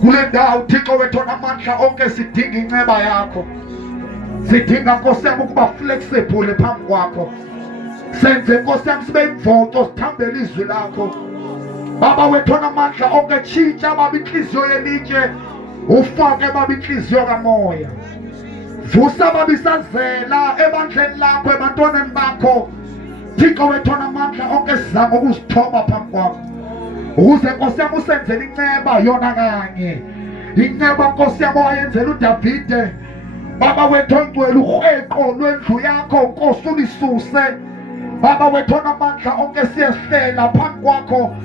Kule ndawo Thixo wethu onamandla onke sidinga inceba yakho. Sidinga Nkosi yami ukuba flexible phambi kwakho. Senze Nkosi yami sibe imvoco sithambele izwi lakho. Baba wethu onamandla onke tshintsha baba inhliziyo yelitye ufake baba inhliziyo kamoya. Vusa baba isazela ebandleni lakho ebantwaneni bakho. Thixo wethu onamandla onke sizama ukuzithoba phambi kwakho. Ukuze Nkosi yami usenzele inceba yona kanye. Inceba Nkosi yami owayenzela uDavide. Baba wethu ongcwele urheqo lwendlu yakho Nkosi ulisuse. Baba wethu onamandla onke siyehlela phambi kwakho.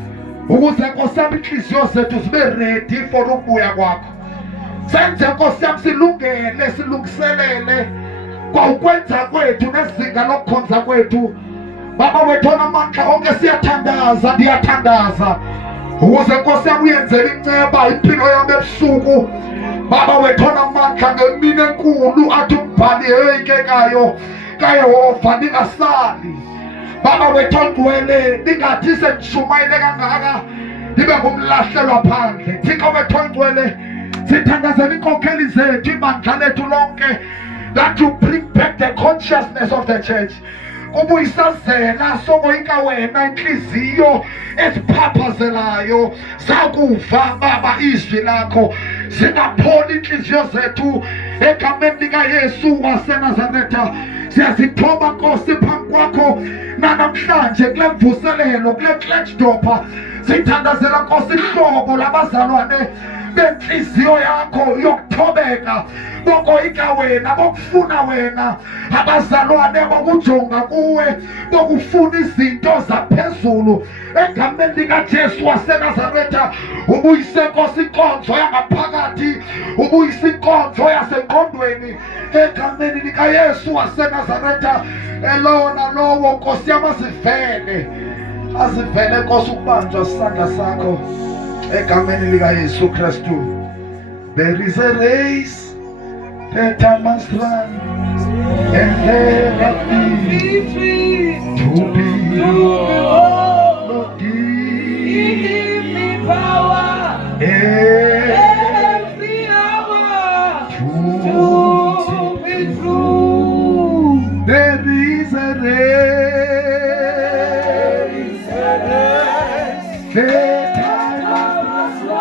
Ukuze Nkosi yami inhliziyo zethu zibe ready for ukubuya kwakho. Senze Nkosi yami silungele silungiselele kwa ukwenza kwethu nezinga lokukhonza kwethu. Baba wethu onamandla onke siyathandaza ndiyathandaza. Ukuze Nkosi yami uyenzele inceba impilo yami ebusuku. Baba wethu onamandla ngemini enkulu athi umbhali eyikekayo kaYehova ndingasali. Baba wethu ongcwele ningathi sendishumayele kangaka ndibe ngumlahlelwa phandle. Thixo wethu ongcwele sithandazela iinkokheli zethu ibandla lethu lonke that you bring back the consciousness of the church. Kubuyisazela sokoyika wena inhliziyo eziphaphazelayo zakuva baba izwi lakho. Zingapholi inhliziyo zethu egameni likaYesu waseNazaretha. Siyazithoba Nkosi phambi kwakho namhlanje kule mvuselelo kule Klerksdorp. Sithandazela Nkosi ihlobo labazalwane benhliziyo yakho yokuthobeka, bokoyika wena, bokufuna wena, abazalwane bokujonga kuwe, bokufuna izinto zaphezulu. Egameni likaJesu waseNazaretha, ubuyise Nkosi inkonzo yangaphakathi, ubuyise inkonzo yasengqondweni. Egameni likaYesu waseNazaretha, elona lowo Nkosi yami azivele Nkosi ukubanjwa isandla sakho. Egameni likaYesu Kristu. There is a race that I must run, and there are victory to be won. Lord, give me power every hour to be true. There is a race that I must run.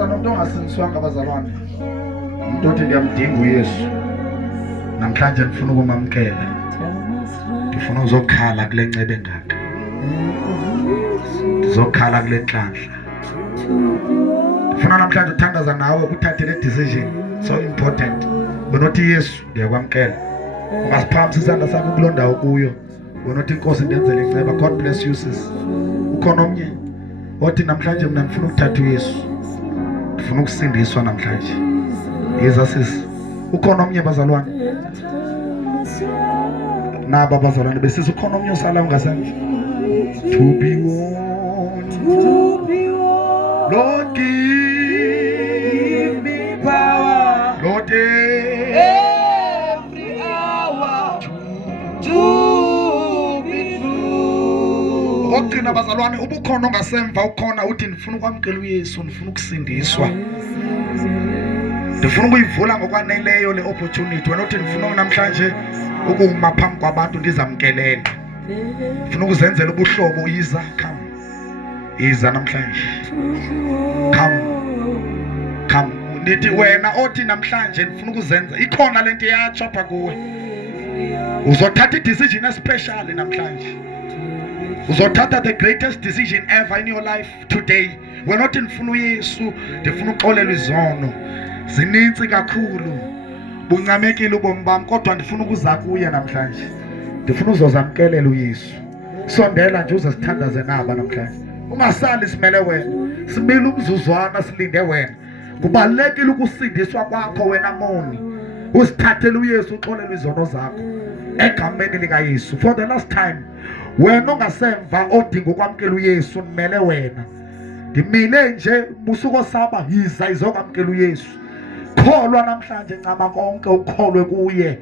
Umuntu ongasindiswanga abazalwane, umuntu othi ndiyamdinga uYesu, namhlanje ndifuna ukumamkela, ndifuna uzokhala kule ncebe engaka, ndizokhala kule nhlanhla. Ndifuna namhlanje uthandaza nawe uthathe le decision, so important. Wena othi Yesu ndiyakwamkela, ungasiphamisa isandla sakho kuloo ndawo kuyo, wena othi Nkosi ndenzele inceba. God bless you sis. Ukhona omnye othi namhlanje mina ndifuna ukuthatha uYesu, ndifuna ukusindiswa namhlanje. Yiza sis. Ukhona omnye bazalwane? Naba bazalwane besisi, ukhona omnye osala ungasemva? To be won, Lord give me power, Lord every hour to be true. Ogcina bazalwane, ubukhona ongasemva, ukhona uthi ndifuna ukwamkela uYesu, ndifuna ukusindiswa, ndifuna ukuyivula ngokwaneleyo le opportunity. Wena uthi ndifuna namhlanje ukuma phambi kwabantu ndizamkelele, ndifuna ukuzenzela ubuhlobo. Yiza, come, yiza namhlanje, come. Ndithi wena othi namhlanje ndifuna ukuzenza, ikhona lento yatsho apha kuwe. Uzothatha i-decision especial namhlanje, uzothatha the greatest decision ever in your life today. Wena othi ndifuna uYesu, ndifuna uxolelwa izono zininzi kakhulu, buncamekile ubomi bami, kodwa ndifuna ukuza kuye namhlanje, ndifuna uzozamkelela uYesu. Sondela nje uze sithandaze naba namhlanje, ungasali simele wena, simile umzuzwana silinde wena. Kubalulekile ukusindiswa kwakho wena moni, usithathele uYesu, uxolelwe izono zakho egameni likaYesu. For the last time, wena ongasemva odinga ukwamkela uYesu, nimele wena, ndimile nje, musuko saba, yiza izokwamkela uYesu. Kholwa namhlanje ncama konke, ukholwe kuye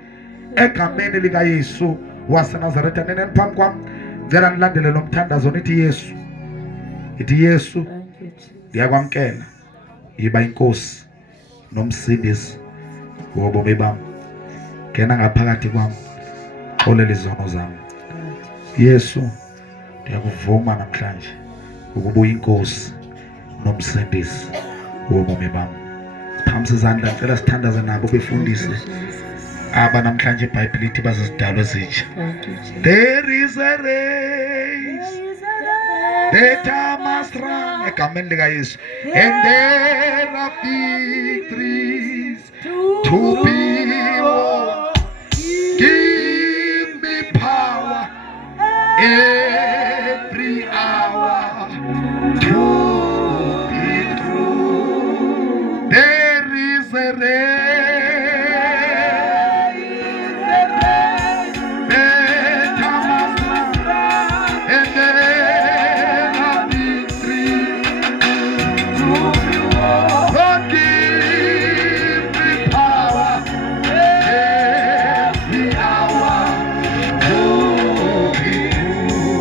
egameni likaYesu waseNazaretha. Nene phambi kwami ngicela nilandele lo mthandazo, nithi Yesu, ithi Yesu ndiyakwamkela, yiba inkosi nomsindisi wobomi bami, ngena ngaphakathi kwami, xolela izono zami. Yesu ndiyakuvuma namhlanje ukuba uyinkosi nomsindisi wobomi bami. Phamisa izandla, ngicela sithandaze nabo befundise aba namhlanje iBhayibheli ithi bazizidalwa ezitsha. There is a race that I must run, egameni likaYesu, and there are victories to be won. Give me power every hour to be true. There is a race that I must run, and there are victories to be won. Lord, give me power every hour to be true.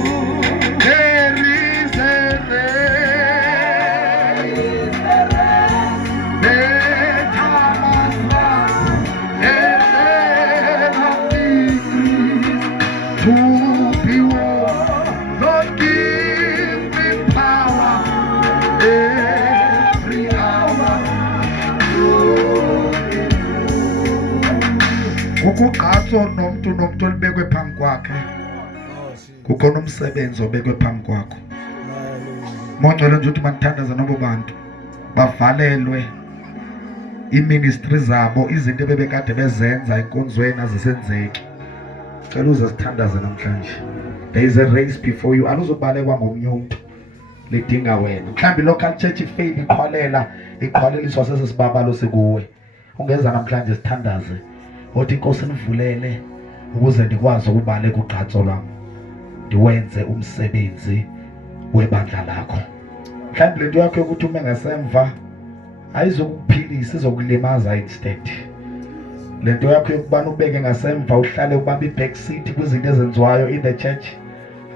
ukugqatso nomuntu olibekwe phambi kwakhe. Kukhona umsebenzi obekwe phambi kwakho. Mongcwele nje uthi manithandaza nabo bantu bavalelwe iministry zabo, izinto ebebekade bezenza enkonzweni azisenzeki. Cela uze sithandaze namhlanje. There is a race before you. Aluzobalekwa ngomunye umuntu, lidinga wena. Mhlawumbe local church ifail iqhwaleliswa sesibabalo sekuwe. Ungeza namhlanje sithandaze uthi inkosi nivulele ukuze ndikwazi ukubaleka ugqatso lwami, ndiwenze umsebenzi webandla lakho. Mhlawumbe lento yakho yokuthi ume ngasemva ayizokuphilisa, izokulimaza instead. Lento yakho yokubana ubeke ngasemva uhlale ubamba i-back seat kwizinto ezenziwayo in the church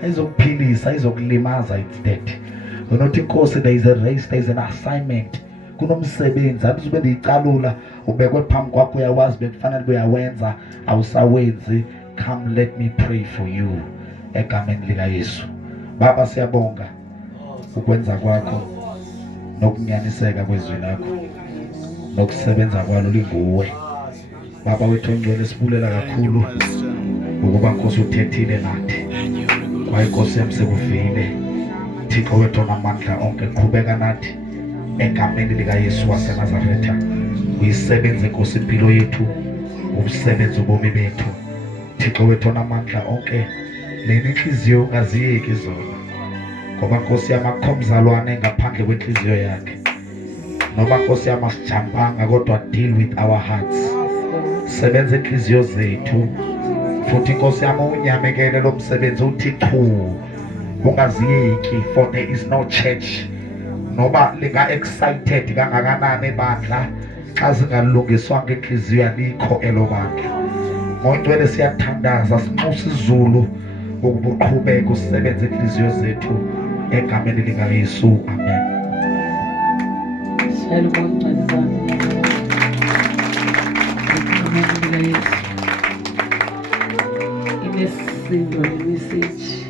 ayizokuphilisa, izokulimaza instead. Unothi inkosi, there is a race, there is an assignment. Kunomsebenzi abizube ndiyicalula ubekwe phambi kwakho, uyawazi bekufanele uyawenza awusawenzi. Come let me pray for you egameni lika Yesu. Baba siyabonga ukwenza kwakho nokunyaniseka kwezwi lakho nokusebenza kwalo linguwe. Baba wethu ongcwele sibulela kakhulu ukuba Nkosi uthethile nathi. Kwaye Nkosi yami sekuvile, Thixo wethu onamandla onke, qhubeka nathi egameni lika Yesu waseNazaretha. Uyisebenze Nkosi impilo yethu, ubusebenze ubomi bethu. Thixo wethu onamandla onke, lena inhliziyo ungaziyeki zona, ngoba Nkosi yami akukho mzalwane ngaphandle kwenhliziyo yakhe. Noma Nkosi yami asijambanga, kodwa deal with our hearts. Sebenza inhliziyo zethu, futhi Nkosi yami unyamekele lo msebenzi uthi chu, ungaziyeki, for there is no church noba linga excited kangakanani ebandla xa zingalungiswanga inhliziyo yalikho elo bandla. Ngongcwele siyathandaza, sinxusa izulu ukuba uqhubeke usebenze inhliziyo zethu egameni lika Yesu, amen. Message